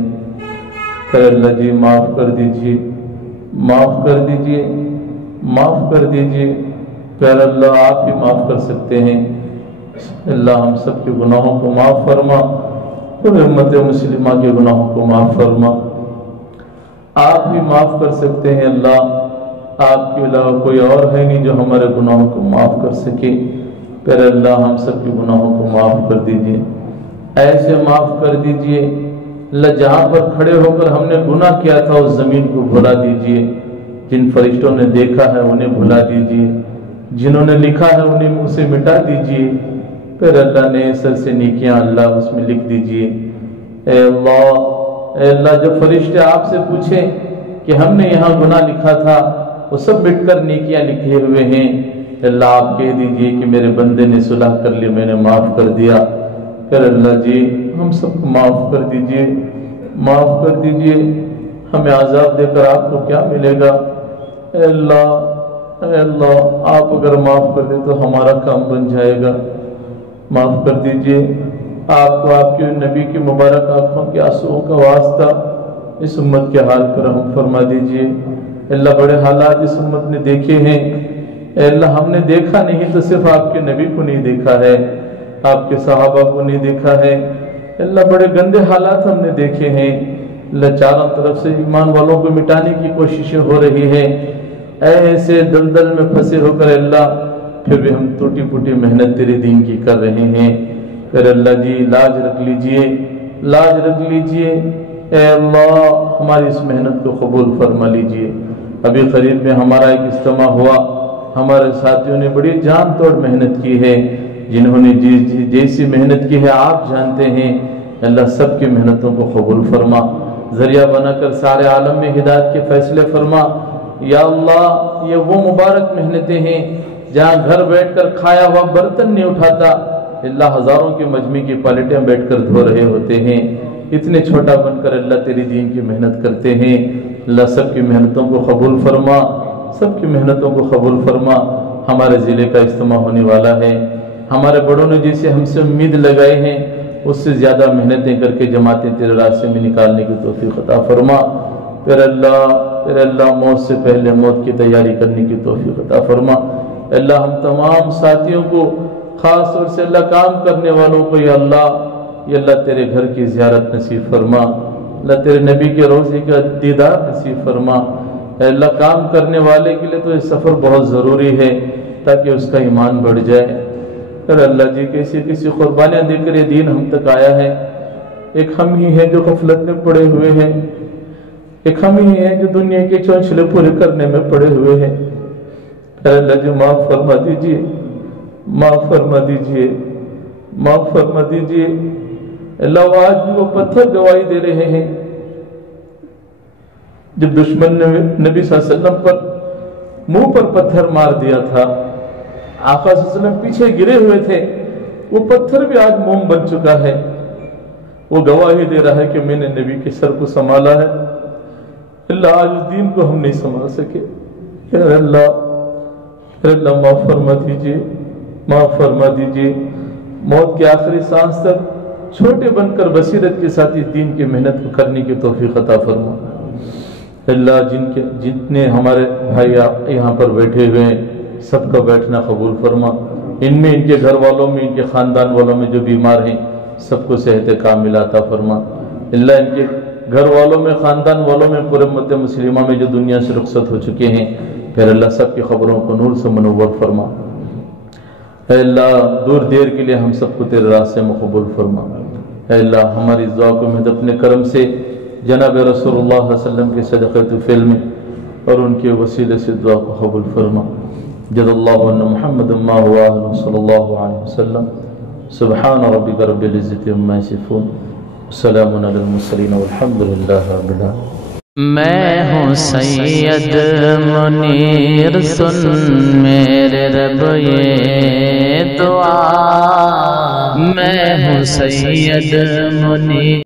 پھر اللہ جی معاف کر دیجئے، معاف کر دیجئے، معاف کر دیجئے. پھر اللہ آپ بھی معاف کر سکتے ہیں. اللہ ہم سب کے گناہوں کو معاف فرما، پورے امت مسلمہ کے گناہوں کو معاف فرما. آپ بھی معاف کر سکتے ہیں اللہ، آپ کے علاوہ کوئی اور ہے نہیں جو ہمارے گناہوں کو معاف کر سکے. پھر اللہ ہم سب کے گناہوں کو معاف کر دیجئے، ایسے معاف کر دیجئے. اللہ جہاں پر کھڑے ہو کر ہم نے گناہ کیا تھا اس زمین کو بھلا دیجئے. جن فرشتوں نے دیکھا ہے انہیں بھلا دیجئے، جنہوں نے لکھا ہے انہیں اسے مٹا دیجئے. پھر اللہ نے سر سے نیکیاں اللہ اس میں لکھ دیجئے. اے اللہ جب فرشتے آپ سے پوچھیں کہ ہم نے یہاں گناہ لکھا تھا وہ سب مٹ کر نیکیاں لکھے ہوئے ہیں. اللہ آپ کہہ دیجئے کہ میرے بندے نے صلح کر لی، میں نے معاف کر دیا. پھر اللہ جی ہم سب کو معاف کر دیجئے، معاف کر دیجئے. ہمیں عذاب دے کر آپ کو کیا ملے گا؟ اے اللہ آپ اگر معاف کر دیں تو ہمارا کام بن جائے گا. معاف کر دیجئے. آپ کو آپ کے نبی کی مبارک آنکھوں کے آنسوؤں کا واسطہ اس امت کے حال پر رحم فرما دیجئے. اللہ بڑے حالات اس امت نے دیکھے ہیں. اے اللہ ہم نے دیکھا نہیں تو صرف آپ کے نبی کو نہیں دیکھا ہے، آپ کے صحابہ کو نہیں دیکھا ہے. اللہ بڑے گندے حالات ہم نے دیکھے ہیں. اللہ چاروں طرف سے ایمان والوں کو مٹانے کی کوششیں ہو رہی ہیں. ایسے دلدل میں پھنسے ہو کر اللہ پھر بھی ہم ٹوٹی پھوٹی محنت تیرے دین کی کر رہے ہیں. پھر اللہ جی لاج رکھ لیجئے، لاج رکھ لیجئے. اے اللہ ہماری اس محنت کو قبول فرما لیجئے. ابھی قریب میں ہمارا ایک اجتماع ہوا، ہمارے ساتھیوں نے بڑی جان توڑ محنت کی ہے. جنہوں نے جیسی محنت کی ہے آپ جانتے ہیں. اللہ سب کی محنتوں کو قبول فرما، ذریعہ بنا کر سارے عالم میں ہدایت کے فیصلے فرما. یا اللہ یہ وہ مبارک محنتیں ہیں جہاں گھر بیٹھ کر کھایا ہوا برتن نہیں اٹھاتا، اللہ ہزاروں کے مجمع کی پالٹیاں بیٹھ کر دھو رہے ہوتے ہیں. اتنے چھوٹا بن کر اللہ تیری دین کی محنت کرتے ہیں. اللہ سب کی محنتوں کو قبول فرما، سب کی محنتوں کو قبول فرما. ہمارے ضلع کا اجتماع ہونے والا ہے. ہمارے بڑوں نے جیسے ہم سے امید لگائے ہیں اس سے زیادہ محنتیں کر کے جماعتیں تیرے راستے میں نکالنے کی توفیق عطا فرما۔ پھر اللہ موت سے پہلے موت کی تیاری کرنے کی توفیق عطا فرما۔ اللہ ہم تمام ساتھیوں کو، خاص طور سے اللہ کام کرنے والوں کو یا اللہ تیرے گھر کی زیارت نصیب فرما، اللہ تیرے نبی کے روضے کا دیدار نصیب فرما۔ اے اللہ کام کرنے والے کے لیے تو یہ سفر بہت ضروری ہے تاکہ اس کا ایمان بڑھ جائے۔ پھر اللہ جی کسی قربانیاں دے کر یہ دین ہم تک آیا ہے، ایک ہم ہی ہیں جو غفلت میں پڑے ہوئے ہیں، ایک ہم ہی ہیں جو دنیا کے چونچلے پورے کرنے میں پڑے ہوئے ہیں۔ پھر اللہ جی معاف فرما دیجیے، معاف فرما دیجیے، معاف فرما دیجیے۔ اللہ آج بھی وہ پتھر گواہی دے رہے ہیں جب دشمن نے نبی صلی اللہ علیہ وسلم پر منہ پر پتھر مار دیا تھا، آقا صلی اللہ علیہ وسلم پیچھے گرے ہوئے تھے، وہ پتھر بھی آج موم بن چکا ہے، وہ گواہی دے رہا ہے کہ میں نے نبی کے سر کو سنبھالا ہے۔ اللہ آج اس دین کو ہم نہیں سنبھال سکے، اے اللہ معاف فرما دیجیے، معاف فرما دیجیے۔ موت کے آخری سانس تک چھوٹے بن کر بصیرت کے ساتھ اس دین کی محنت کو کرنے کی توفیق عطا فرما۔ اللہ جتنے ہمارے بھائی یہاں پر بیٹھے ہوئے ہیں سب کا بیٹھنا قبول فرما، ان میں، ان کے گھر والوں میں، ان کے خاندان والوں میں جو بیمار ہیں سب کو صحت کاملہ عطا فرما۔ اللہ ان کے گھر والوں میں، خاندان والوں میں، پورے امت مسلمہ میں جو دنیا سے رخصت ہو چکے ہیں، پھر اللہ سب کی خبروں کو نور سے منور فرما۔ اے اللہ دور دیر کے لیے ہم سب کو تیرے راستے میں قبول فرما۔ اے اللہ ہماری دعا کو میں اپنے کرم سے جناب رسول اللہ صلی اللہ علیہ وسلم کے صدقہ طفیل میں اور ان کے وسیلے سے دعا کو قبول فرما۔ جزا اللہ عنا محمد ما هو اهل صلی اللہ علیہ وسلم۔ سبحان ربک رب العزت عما یصفون، سلام علی المرسلین والحمد للہ رب العالمین۔ میں ہوں سید منیر، سن میرے رب یہ دعا، میں ہوں سید منیر۔